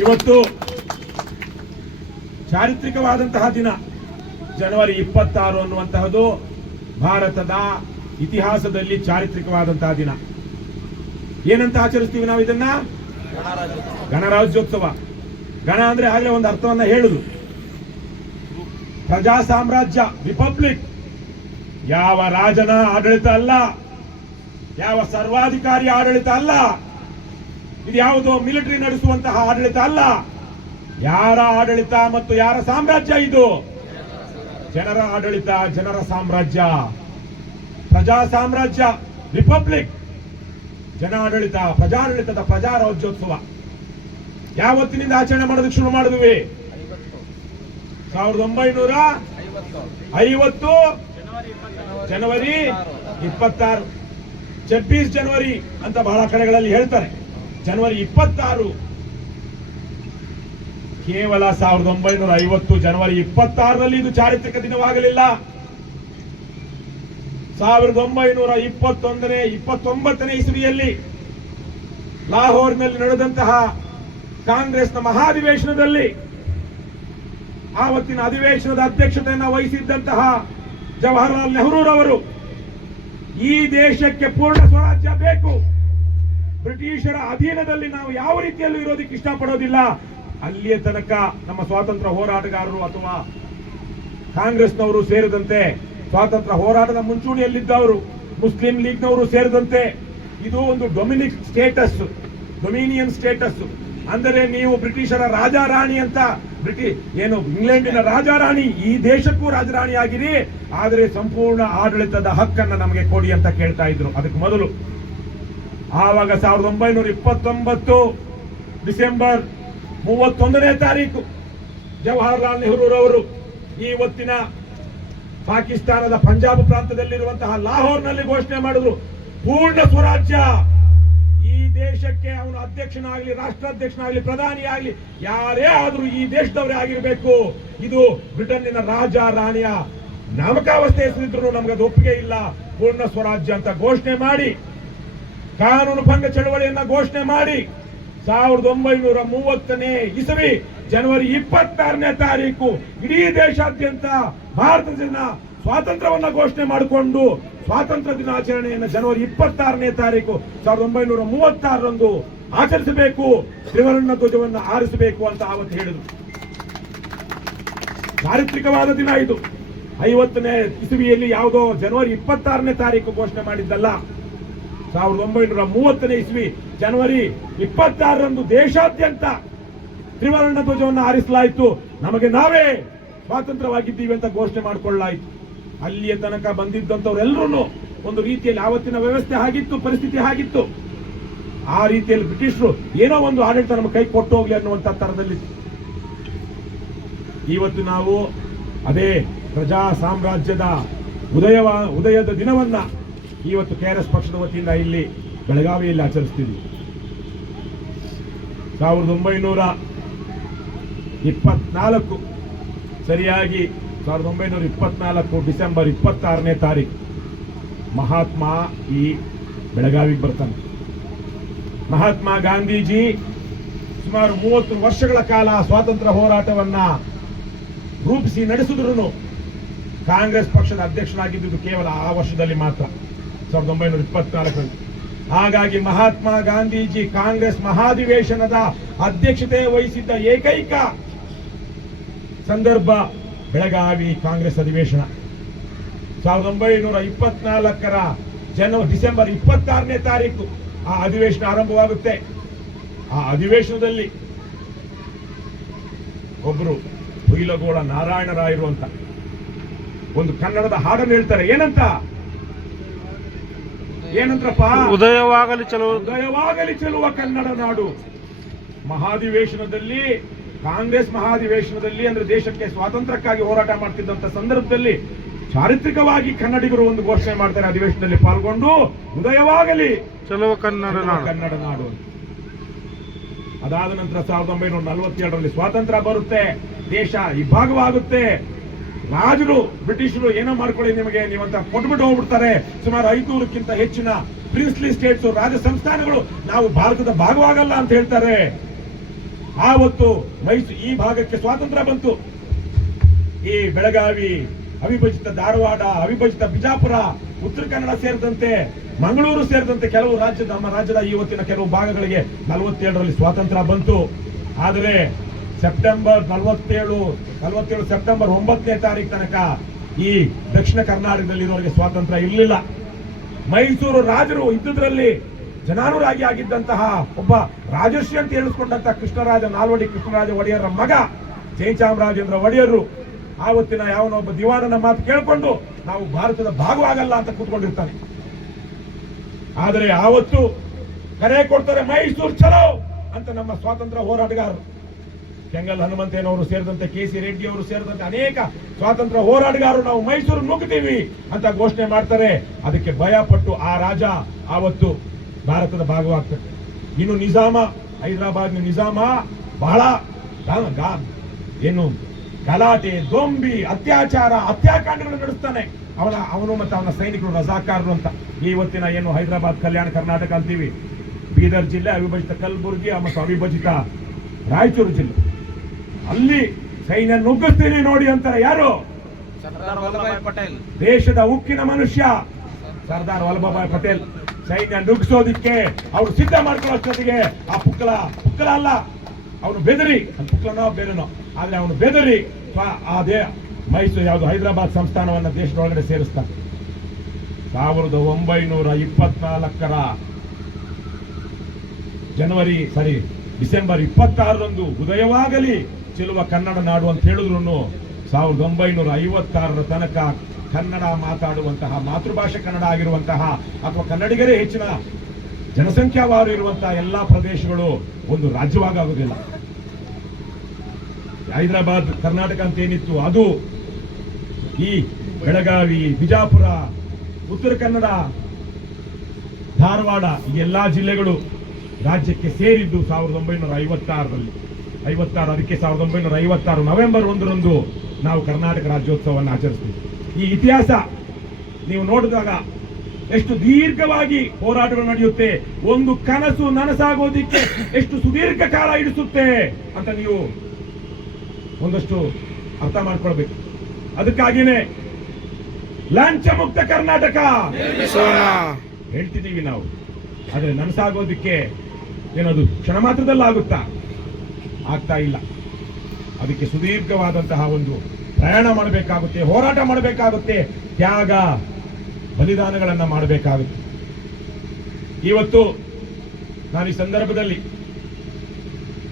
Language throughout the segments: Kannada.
ಇವತ್ತು ಚಾರಿತ್ರಿಕವಾದಂತಹ ದಿನ. ಜನವರಿ ಇಪ್ಪತ್ತಾರು ಅನ್ನುವಂತಹದ್ದು ಭಾರತದ ಇತಿಹಾಸದಲ್ಲಿ ಚಾರಿತ್ರಿಕವಾದಂತಹ ದಿನ. ಏನಂತ ಆಚರಿಸ್ತೀವಿ ನಾವು ಇದನ್ನ? ಗಣರಾಜ್ಯೋತ್ಸವ. ಗಣ ಅಂದ್ರೆ ಹಾಗೆ ಒಂದು ಅರ್ಥವನ್ನ ಹೇಳುದು. ಪ್ರಜಾ ಸಾಮ್ರಾಜ್ಯ, ರಿಪಬ್ಲಿಕ್. ಯಾವ ರಾಜನ ಆಡಳಿತ ಅಲ್ಲ, ಯಾವ ಸರ್ವಾಧಿಕಾರಿ ಆಡಳಿತ ಅಲ್ಲ ಇದು ಯಾವುದೋ ಮಿಲಿಟರಿ ನಡೆಸುವಂತಹ ಆಡಳಿತ ಅಲ್ಲ. ಯಾರ ಆಡಳಿತ ಮತ್ತು ಯಾರ ಸಾಮ್ರಾಜ್ಯ ಇದು? ಜನರ ಆಡಳಿತ, ಜನರ ಸಾಮ್ರಾಜ್ಯ. ಪ್ರಜಾ ಸಾಮ್ರಾಜ್ಯ, ರಿಪಬ್ಲಿಕ್. ಜನ ಆಡಳಿತ, ಪ್ರಜಾಡಳಿತದ ಪ್ರಜಾ ರಾಜ್ಯೋತ್ಸವ. ಯಾವತ್ತಿನಿಂದ ಆಚರಣೆ ಮಾಡೋದಕ್ಕೆ ಶುರು ಮಾಡಿದ್ವಿ? ಸಾವಿರದ ಒಂಬೈನೂರ ಐವತ್ತು. ಜನವರಿ ಇಪ್ಪತ್ತಾರು. ಛಬ್ಬೀಸ್ ಜನವರಿ ಅಂತ ಬಹಳ ಕಡೆಗಳಲ್ಲಿ ಹೇಳ್ತಾರೆ. ಜನವರಿ ಇಪ್ಪತ್ತಾರು. ಕೇವಲ ಸಾವಿರದ ಒಂಬೈನೂರ ಐವತ್ತು ಜನವರಿ ಇಪ್ಪತ್ತಾರರಲ್ಲಿ ಇದು ಚಾರಿತ್ರಿಕ ದಿನವಾಗಲಿಲ್ಲ. ಸಾವಿರದ ಒಂಬೈನೂರ ಇಪ್ಪತ್ತೊಂದನೇ, ಇಪ್ಪತ್ತೊಂಬತ್ತನೇ ಇಸವಿಯಲ್ಲಿ ಲಾಹೋರ್ನಲ್ಲಿ ನಡೆದಂತಹ ಕಾಂಗ್ರೆಸ್ನ ಮಹಾಧಿವೇಶನದಲ್ಲಿ ಆವತ್ತಿನ ಅಧಿವೇಶನದ ಅಧ್ಯಕ್ಷತೆಯನ್ನು ವಹಿಸಿದ್ದಂತಹ ಜವಾಹರಲಾಲ್ ನೆಹರೂರವರು ಈ ದೇಶಕ್ಕೆ ಪೂರ್ಣ ಸ್ವರಾಜ್ಯ ಬೇಕು. ಬ್ರಿಟಿಷರ ಅಧೀನದಲ್ಲಿ ನಾವು ಯಾವ ರೀತಿಯಲ್ಲೂ ಇರೋದಕ್ಕೆ ಇಷ್ಟಪಡೋದಿಲ್ಲ. ಅಲ್ಲಿಯ ತನಕ ನಮ್ಮ ಸ್ವಾತಂತ್ರ್ಯ ಹೋರಾಟಗಾರರು ಅಥವಾ ಕಾಂಗ್ರೆಸ್ನವರು ಸೇರಿದಂತೆ ಸ್ವಾತಂತ್ರ್ಯ ಹೋರಾಟದ ಮುಂಚೂಣಿಯಲ್ಲಿದ್ದವರು, ಮುಸ್ಲಿಂ ಲೀಗ್ನವರು ಸೇರಿದಂತೆ ಇದು ಒಂದು ಡೊಮಿನಿಕ್ ಸ್ಟೇಟಸ್, ಡೊಮಿನಿಯನ್ ಸ್ಟೇಟಸ್. ಅಂದರೆ ನೀವು ಬ್ರಿಟಿಷರ ರಾಜಾರಾಣಿ ಅಂತ, ಬ್ರಿಟಿ ಏನು, ಇಂಗ್ಲೆಂಡಿನ ರಾಜಾರಾಣಿ, ಈ ದೇಶಕ್ಕೂ ರಾಜರಾಣಿ ಆಗಿರಿ ಆದರೆ ಸಂಪೂರ್ಣ ಆಡಳಿತದ ಹಕ್ಕನ್ನ ನಮಗೆ ಕೊಡಿ ಅಂತ ಕೇಳ್ತಾ ಇದ್ರು. ಅದಕ್ಕೆ ಮೊದಲು ಆವಾಗ ಸಾವಿರದ ಒಂಬೈನೂರ ಇಪ್ಪತ್ತೊಂಬತ್ತು ಡಿಸೆಂಬರ್ ಮೂವತ್ತೊಂದನೇ ತಾರೀಕು ಜವಾಹರ್ಲಾಲ್ ನೆಹರೂರವರು ಹೊತ್ತಿನ ಪಾಕಿಸ್ತಾನದ ಪಂಜಾಬ್ ಪ್ರಾಂತದಲ್ಲಿರುವಂತಹ ಲಾಹೋರ್ನಲ್ಲಿ ಘೋಷಣೆ ಮಾಡಿದ್ರು, ಪೂರ್ಣ ಸ್ವರಾಜ್ಯ! ಈ ದೇಶಕ್ಕೆ ಅವನು ಅಧ್ಯಕ್ಷನಾಗಲಿ, ರಾಷ್ಟ್ರಾಧ್ಯಕ್ಷನಾಗಲಿ ಪ್ರಧಾನಿ ಆಗಲಿ ಯಾರೇ ಆದರೂ ಈ ದೇಶದವರೇ ಆಗಿರಬೇಕು. ಇದು ಬ್ರಿಟನ್ನಿನ ರಾಜ ರಾಣಿಯ ನಾಮಕಾವಸ್ಥೆ ಹೆಸರಿದ್ರು ನಮ್ಗೆ ಅದು ಒಪ್ಪಿಗೆ ಇಲ್ಲ. ಪೂರ್ಣ ಸ್ವರಾಜ್ಯ ಅಂತ ಘೋಷಣೆ ಮಾಡಿ ಕಾನೂನು ಭಂಗ ಚಳವಳಿಯನ್ನ ಘೋಷಣೆ ಮಾಡಿ ಸಾವಿರದ ಒಂಬೈನೂರ ಮೂವತ್ತನೇ ಇಸವಿ ಜನವರಿ ಇಪ್ಪತ್ತಾರನೇ ತಾರೀಕು ಇಡೀ ದೇಶಾದ್ಯಂತ ಭಾರತ ಜನ ಸ್ವಾತಂತ್ರ್ಯವನ್ನ ಘೋಷಣೆ ಮಾಡಿಕೊಂಡು ಸ್ವಾತಂತ್ರ್ಯ ದಿನಾಚರಣೆಯನ್ನು ಜನವರಿ ಇಪ್ಪತ್ತಾರನೇ ತಾರೀಕು ಸಾವಿರದ ಒಂಬೈನೂರ ಮೂವತ್ತಾರರಂದು ಆಚರಿಸಬೇಕು, ತ್ರಿವರ್ಣ ಧ್ವಜವನ್ನು ಆರಿಸಬೇಕು ಅಂತ ಆವತ್ತು ಹೇಳಿದರು. ಚಾರಿತ್ರಿಕವಾದ ದಿನ ಇದು. ಐವತ್ತನೇ ಇಸವಿಯಲ್ಲಿ ಯಾವುದೋ ಜನವರಿ ಇಪ್ಪತ್ತಾರನೇ ತಾರೀಕು ಘೋಷಣೆ ಮಾಡಿದ್ದಲ್ಲ. ಸಾವಿರದ ಒಂಬೈನೂರ ಮೂವತ್ತನೇ ಇಸ್ವಿ, ಜನವರಿ ಇಪ್ಪತ್ತಾರರಂದು ದೇಶಾದ್ಯಂತ ತ್ರಿವರ್ಣ ಧ್ವಜವನ್ನು ಹಾರಿಸಲಾಯಿತು. ನಮಗೆ ನಾವೇ ಸ್ವಾತಂತ್ರ್ಯವಾಗಿದ್ದೀವಿ ಅಂತ ಘೋಷಣೆ ಮಾಡಿಕೊಳ್ಳಲಾಯಿತು. ಅಲ್ಲಿಯ ತನಕ ಬಂದಿದ್ದಂಥವರೆಲ್ಲರೂ ಒಂದು ರೀತಿಯಲ್ಲಿ ಆವತ್ತಿನ ವ್ಯವಸ್ಥೆ ಆಗಿತ್ತು, ಪರಿಸ್ಥಿತಿ ಆಗಿತ್ತು. ಆ ರೀತಿಯಲ್ಲಿ ಬ್ರಿಟಿಷರು ಏನೋ ಒಂದು ಆಡಳಿತ ನಮ್ಮ ಕೈ ಕೊಟ್ಟು ಹೋಗ್ಲಿ ಅನ್ನುವಂಥ ತರದಲ್ಲಿ ಇವತ್ತು ನಾವು ಅದೇ ಪ್ರಜಾ ಸಾಮ್ರಾಜ್ಯದ ಉದಯವ, ಉದಯದ ದಿನವನ್ನ ಇವತ್ತು ಕೆಆರ್ಎಸ್ ಪಕ್ಷದ ವತಿಯಿಂದ ಇಲ್ಲಿ ಬೆಳಗಾವಿಯಲ್ಲಿ ಆಚರಿಸ್ತೀವಿ. ಸಾವಿರದ ಒಂಬೈನೂರ ಇಪ್ಪತ್ನಾಲ್ಕು ಸರಿಯಾಗಿ ಸಾವಿರದ ಒಂಬೈನೂರ ಇಪ್ಪತ್ನಾಲ್ಕು ಡಿಸೆಂಬರ್ ಇಪ್ಪತ್ತಾರನೇ ತಾರೀಕು ಮಹಾತ್ಮ ಈ ಬೆಳಗಾವಿಗೆ ಬರ್ತಾನೆ. ಮಹಾತ್ಮ ಗಾಂಧೀಜಿ ಸುಮಾರು ಮೂವತ್ತು ವರ್ಷಗಳ ಕಾಲ ಸ್ವಾತಂತ್ರ್ಯ ಹೋರಾಟವನ್ನ ರೂಪಿಸಿ ನಡೆಸಿದ್ರು ಕಾಂಗ್ರೆಸ್ ಪಕ್ಷದ ಅಧ್ಯಕ್ಷನಾಗಿದ್ದುದು ಕೇವಲ ಆ ವರ್ಷದಲ್ಲಿ ಮಾತ್ರ. ಸಾವಿರದ ಒಂಬೈನೂರ ಇಪ್ಪತ್ನಾಲ್ಕರಲ್ಲಿ. ಹಾಗಾಗಿ ಮಹಾತ್ಮ ಗಾಂಧೀಜಿ ಕಾಂಗ್ರೆಸ್ ಮಹಾಧಿವೇಶನದ ಅಧ್ಯಕ್ಷತೆ ವಹಿಸಿದ್ದ ಏಕೈಕ ಸಂದರ್ಭ ಬೆಳಗಾವಿ ಕಾಂಗ್ರೆಸ್ ಅಧಿವೇಶನ. ಸಾವಿರದ ಒಂಬೈನೂರ ಇಪ್ಪತ್ನಾಲ್ಕರ ಜನ, ಡಿಸೆಂಬರ್ ಇಪ್ಪತ್ತಾರನೇ ತಾರೀಕು ಆ ಅಧಿವೇಶನ ಆರಂಭವಾಗುತ್ತೆ. ಆ ಅಧಿವೇಶನದಲ್ಲಿ ಒಬ್ರು ಹುಯಿಲಗೋಳ ನಾರಾಯಣರಾಯರು ಅಂತ. ಒಂದು ಕನ್ನಡದ ಹಾಡನ್ನು ಹೇಳ್ತಾರೆ. ಏನಂತ? ಏನಂತ್ರಪ್ಪ ಉದಯವಾಗಲಿ ಚಲುವ ಉದಯವಾಗಲಿ ಚೆಲುವ ಕನ್ನಡ ನಾಡು. ಮಹಾಧಿವೇಶನದಲ್ಲಿ ಕಾಂಗ್ರೆಸ್ ಮಹಾಧಿವೇಶನದಲ್ಲಿ ಅಂದ್ರೆ ದೇಶಕ್ಕೆ ಸ್ವಾತಂತ್ರ್ಯಕ್ಕಾಗಿ ಹೋರಾಟ ಮಾಡ್ತಿದ್ದಂತ ಸಂದರ್ಭದಲ್ಲಿ ಚಾರಿತ್ರಿಕವಾಗಿ ಕನ್ನಡಿಗರು ಒಂದು ಘೋಷಣೆ ಮಾಡ್ತಾರೆ. ಅಧಿವೇಶನದಲ್ಲಿ ಪಾಲ್ಗೊಂಡು ಉದಯವಾಗಲಿ ಚಲುವ ಕನ್ನಡ ನಾಡು. ಕನ್ನಡ ನಾಡು. ಅದಾದ ನಂತರ ಸಾವಿರದ ಒಂಬೈನೂರ ನಲವತ್ತೆರಡರಲ್ಲಿ ಸ್ವಾತಂತ್ರ್ಯ ಬರುತ್ತೆ. ದೇಶ ಇಬ್ಬಾಗವಾಗುತ್ತೆ ರಾಜರು ಬ್ರಿಟಿಷರು ಏನೋ ಮಾಡ್ಕೊಳ್ಳಿ ನಿಮಗೆ, ನೀವಂತ ಕೊಟ್ಬಿಟ್ಟು ಹೋಗ್ಬಿಡ್ತಾರೆ. ಸುಮಾರು ಐದುನೂರಕ್ಕಿಂತ ಹೆಚ್ಚಿನ ಪ್ರಿನ್ಸ್ಲಿ ಸ್ಟೇಟ್ಸ್ ರಾಜ ಸಂಸ್ಥಾನಗಳು ನಾವು ಭಾರತದ ಭಾಗವಾಗಲ್ಲ ಅಂತ ಹೇಳ್ತಾರೆ. ಆವತ್ತು ಮೈಸೂರು ಈ ಭಾಗಕ್ಕೆ ಸ್ವಾತಂತ್ರ್ಯ ಬಂತು. ಈ ಬೆಳಗಾವಿ, ಅವಿಭಜಿತ ಧಾರವಾಡ, ಅವಿಭಜಿತ ಬಿಜಾಪುರ, ಉತ್ತರ ಕನ್ನಡ ಸೇರಿದಂತೆ, ಮಂಗಳೂರು ಸೇರಿದಂತೆ ಕೆಲವು ರಾಜ್ಯದ, ನಮ್ಮ ರಾಜ್ಯದ ಇವತ್ತಿನ ಕೆಲವು ಭಾಗಗಳಿಗೆ ನಲವತ್ತೇಳರಲ್ಲಿ ಸ್ವಾತಂತ್ರ್ಯ ಬಂತು. ಆದರೆ ಸೆಪ್ಟೆಂಬರ್ ನಲವತ್ತೇಳು ನಲವತ್ತೇಳು ಸೆಪ್ಟೆಂಬರ್ ಒಂಬತ್ತನೇ ತಾರೀಕು ತನಕ ಈ ದಕ್ಷಿಣ ಕರ್ನಾಟಕದಲ್ಲಿ ಇರೋರಿಗೆ ಸ್ವಾತಂತ್ರ್ಯ ಇರಲಿಲ್ಲ. ಮೈಸೂರು ರಾಜರು ಇದ್ದುದರಲ್ಲಿ ಜನಾನುರಾಗಿ ಆಗಿದ್ದಂತಹ ಒಬ್ಬ ರಾಜರ್ಷಿ ಅಂತ ಹೇಳಿಸ್ಕೊಂಡಂತಹ ಕೃಷ್ಣರಾಜ, ನಾಲ್ವಡಿ ಕೃಷ್ಣರಾಜ ಒಡೆಯರ ಮಗ ಜಯಚಾಮರಾಜೇಂದ್ರ ಒಡೆಯರು. ಆವತ್ತಿನ ಯಾವನೊಬ್ಬ ದಿವಾನನ ಮಾತು ಕೇಳಿಕೊಂಡು ನಾವು ಭಾರತದ ಭಾಗವಾಗಲ್ಲ ಅಂತ ಕೂತ್ಕೊಂಡಿರ್ತಾನೆ ಆದರೆ ಆವತ್ತು ಕರೆ ಕೊಡ್ತಾರೆ ಮೈಸೂರು ಚಲೋ ಅಂತ ನಮ್ಮ ಸ್ವಾತಂತ್ರ್ಯ ಹೋರಾಟಗಾರರು. ಕೆಂಗಲ್ ಹನುಮಂತೇನವರು ಸೇರಿದಂತೆ ಕೆ ಸಿ ರೆಡ್ಡಿ ಅವರು ಸೇರಿದಂತೆ ಅನೇಕ ಸ್ವಾತಂತ್ರ್ಯ ಹೋರಾಟಗಾರರು ನಾವು ಮೈಸೂರು ನುಗ್ಗುತ್ತೀವಿ ಅಂತ ಘೋಷಣೆ ಮಾಡ್ತಾರೆ. ಅದಕ್ಕೆ ಭಯಪಟ್ಟು ಆ ರಾಜ ಆವತ್ತು ಭಾರತದ ಭಾಗವಾಗ್ತದೆ. ಇನ್ನು ನಿಜಾಮ ಹೈದರಾಬಾದ್ ನಿಜಾಮ ಬಹಳ ಏನು ಗಲಾಟೆ, ದೊಂಬಿ, ಅತ್ಯಾಚಾರ ಅತ್ಯಾಕಾಂಡಗಳು ನಡೆಸ್ತಾನೆ. ಅವನ, ಅವನು ಮತ್ತು ಅವನ ಸೈನಿಕರು ರಜಾಕಾರರು ಅಂತ. ಇವತ್ತಿನ ಏನು ಹೈದರಾಬಾದ್ ಕಲ್ಯಾಣ ಕರ್ನಾಟಕ ಅಂತೀವಿ. ಬೀದರ್ ಜಿಲ್ಲೆ ಅವಿಭಜಿತ ಕಲಬುರಗಿ ಮತ್ತು ಅವಿಭಜಿತ ರಾಯಚೂರು ಜಿಲ್ಲೆ. ಅಲ್ಲಿ ಸೈನ್ಯ ನುಗ್ಗುತ್ತೀನಿ ನೋಡಿ ಅಂತಾರೆ ಯಾರು? ಸರ್ದಾರ್ ವಲ್ಲಭಾಯ್ ಪಟೇಲ್. ದೇಶದ ಉಕ್ಕಿನ ಮನುಷ್ಯ. ಸರ್ದಾರ್ ವಲ್ಲಭಭಾಯ್ ಪಟೇಲ್ ಸೈನ್ಯ ನುಗ್ಗಿಸೋದಿಕ್ಕೆ ಅವ್ರು ಸಿದ್ಧ ಮಾಡ್ಕೊಳ್ಳೋಷ್ಟೊತ್ತಿಗೆ ಆ ಪುಕ್ಕಲ ಪುಕ್ಕಲ ಅಲ್ಲ ಅವನು ಬೆದರಿ. ಅದು ಪುಕ್ಕಲನೋ ಬೇರೆನೋ. ಆದ್ರೆ ಅವನು ಬೆದರಿ. ಅದೇ ಆ ದೇ ಮೈಸೂರು ಯಾವುದು ಹೈದರಾಬಾದ್ ಸಂಸ್ಥಾನವನ್ನ ದೇಶದೊಳಗಡೆ ಸೇರಿಸ್ತಾರೆ. ಸಾವಿರದ ಒಂಬೈನೂರ ಇಪ್ಪತ್ನಾಲ್ಕರ ಜನವರಿ ಸಾರಿ ಡಿಸೆಂಬರ್ ಇಪ್ಪತ್ತಾರರಂದು ಉದಯವಾಗಲಿ. ಚೆಲುವ ಕನ್ನಡ ನಾಡು ಅಂತ ಹೇಳಿದ್ರು ಸಾವಿರದ ಒಂಬೈನೂರ ಐವತ್ತಾರರ ತನಕ ಕನ್ನಡ ಮಾತಾಡುವಂತಹ ಮಾತೃಭಾಷೆ ಕನ್ನಡ ಆಗಿರುವಂತಹ ಅಥವಾ ಕನ್ನಡಿಗರೇ ಹೆಚ್ಚಿನ ಜನಸಂಖ್ಯಾವಾರು ಇರುವಂತಹ ಎಲ್ಲಾ ಪ್ರದೇಶಗಳು ಒಂದು ರಾಜ್ಯವಾಗುವುದಿಲ್ಲ. ಹೈದರಾಬಾದ್, ಕರ್ನಾಟಕ ಅಂತ ಏನಿತ್ತು ಅದು ಈ ಬೆಳಗಾವಿ, ಬಿಜಾಪುರ, ಉತ್ತರ ಕನ್ನಡ, ಧಾರವಾಡ, ಈ ಎಲ್ಲಾ ಜಿಲ್ಲೆಗಳು ರಾಜ್ಯಕ್ಕೆ ಸೇರಿದ್ದು ಸಾವಿರದ ಒಂಬೈನೂರ ಐವತ್ತಾರರಲ್ಲಿ ಐವತ್ತಾರು ಅದಕ್ಕೆ ಸಾವಿರದ ಒಂಬೈನೂರ ಐವತ್ತಾರು ನವೆಂಬರ್ ಒಂದರಂದು ನಾವು ಕರ್ನಾಟಕ ರಾಜ್ಯೋತ್ಸವವನ್ನು ಆಚರಿಸ್ತೀವಿ. ಈ ಇತಿಹಾಸ ನೀವು ನೋಡಿದಾಗ ಎಷ್ಟು ದೀರ್ಘವಾಗಿ ಹೋರಾಟಗಳು ನಡೆಯುತ್ತೆ ಒಂದು ಕನಸು ನನಸಾಗೋದಿಕ್ಕೆ ಎಷ್ಟು ಸುದೀರ್ಘ ಕಾಲ ಇಡಿಸುತ್ತೆ ಅಂತ ನೀವು ಒಂದಷ್ಟು ಅರ್ಥ ಮಾಡ್ಕೊಳ್ಬೇಕು. ಅದಕ್ಕಾಗಿಯೇ ಲಂಚ ಮುಕ್ತ ಕರ್ನಾಟಕ ಹೇಳ್ತಿದ್ದೀವಿ ನಾವು. ಆದರೆ ನನಸಾಗೋದಿಕ್ಕೆ ಏನದು ಕ್ಷಣ ಮಾತ್ರದಲ್ಲಾಗುತ್ತಾ? ಆಗ್ತಾ ಇಲ್ಲ. ಅದಕ್ಕೆ ಸುದೀರ್ಘವಾದಂತಹ ಒಂದು ಪ್ರಯಾಣ ಮಾಡಬೇಕಾಗುತ್ತೆ, ಹೋರಾಟ ಮಾಡಬೇಕಾಗುತ್ತೆ, ತ್ಯಾಗ, ಬಲಿದಾನಗಳನ್ನು ಮಾಡಬೇಕಾಗುತ್ತೆ. ಇವತ್ತು ನಾನು ಈ ಸಂದರ್ಭದಲ್ಲಿ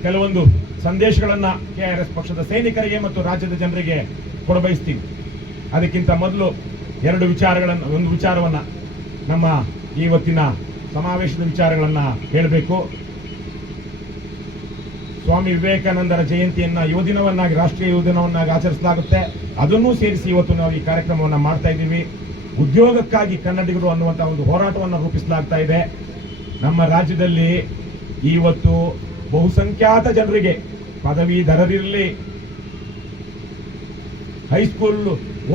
ಕೆಲವೊಂದು ಸಂದೇಶಗಳನ್ನ ಕೆಆರ್ಎಸ್ ಪಕ್ಷದ ಸೈನಿಕರಿಗೆ ಮತ್ತು ರಾಜ್ಯದ ಜನರಿಗೆ ಕೊಡಬಯಸ್ತೀನಿ. ಅದಕ್ಕಿಂತ ಮೊದಲು ಎರಡು ವಿಚಾರಗಳನ್ನು, ಒಂದು ವಿಚಾರವನ್ನ ನಮ್ಮ ಇವತ್ತಿನ ಸಮಾವೇಶದ ವಿಚಾರಗಳನ್ನು ಹೇಳಬೇಕು. ಸ್ವಾಮಿ ವಿವೇಕಾನಂದರ ಜಯಂತಿಯನ್ನು ಯುವ ದಿನವನ್ನಾಗಿ ರಾಷ್ಟ್ರೀಯ ಯುವ ದಿನವನ್ನಾಗಿ ಆಚರಿಸಲಾಗುತ್ತೆ. ಅದನ್ನೂ ಸೇರಿಸಿ ಇವತ್ತು ನಾವು ಈ ಕಾರ್ಯಕ್ರಮವನ್ನು ಮಾಡ್ತಾ ಇದ್ದೀವಿ. ಉದ್ಯೋಗಕ್ಕಾಗಿ ಕನ್ನಡಿಗರು ಅನ್ನುವಂಥ ಒಂದು ಹೋರಾಟವನ್ನು ರೂಪಿಸಲಾಗ್ತಾ ಇದೆ. ನಮ್ಮ ರಾಜ್ಯದಲ್ಲಿ ಇವತ್ತು ಬಹುಸಂಖ್ಯಾತ ಜನರಿಗೆ ಪದವೀಧರರಿರಲಿ ಹೈಸ್ಕೂಲ್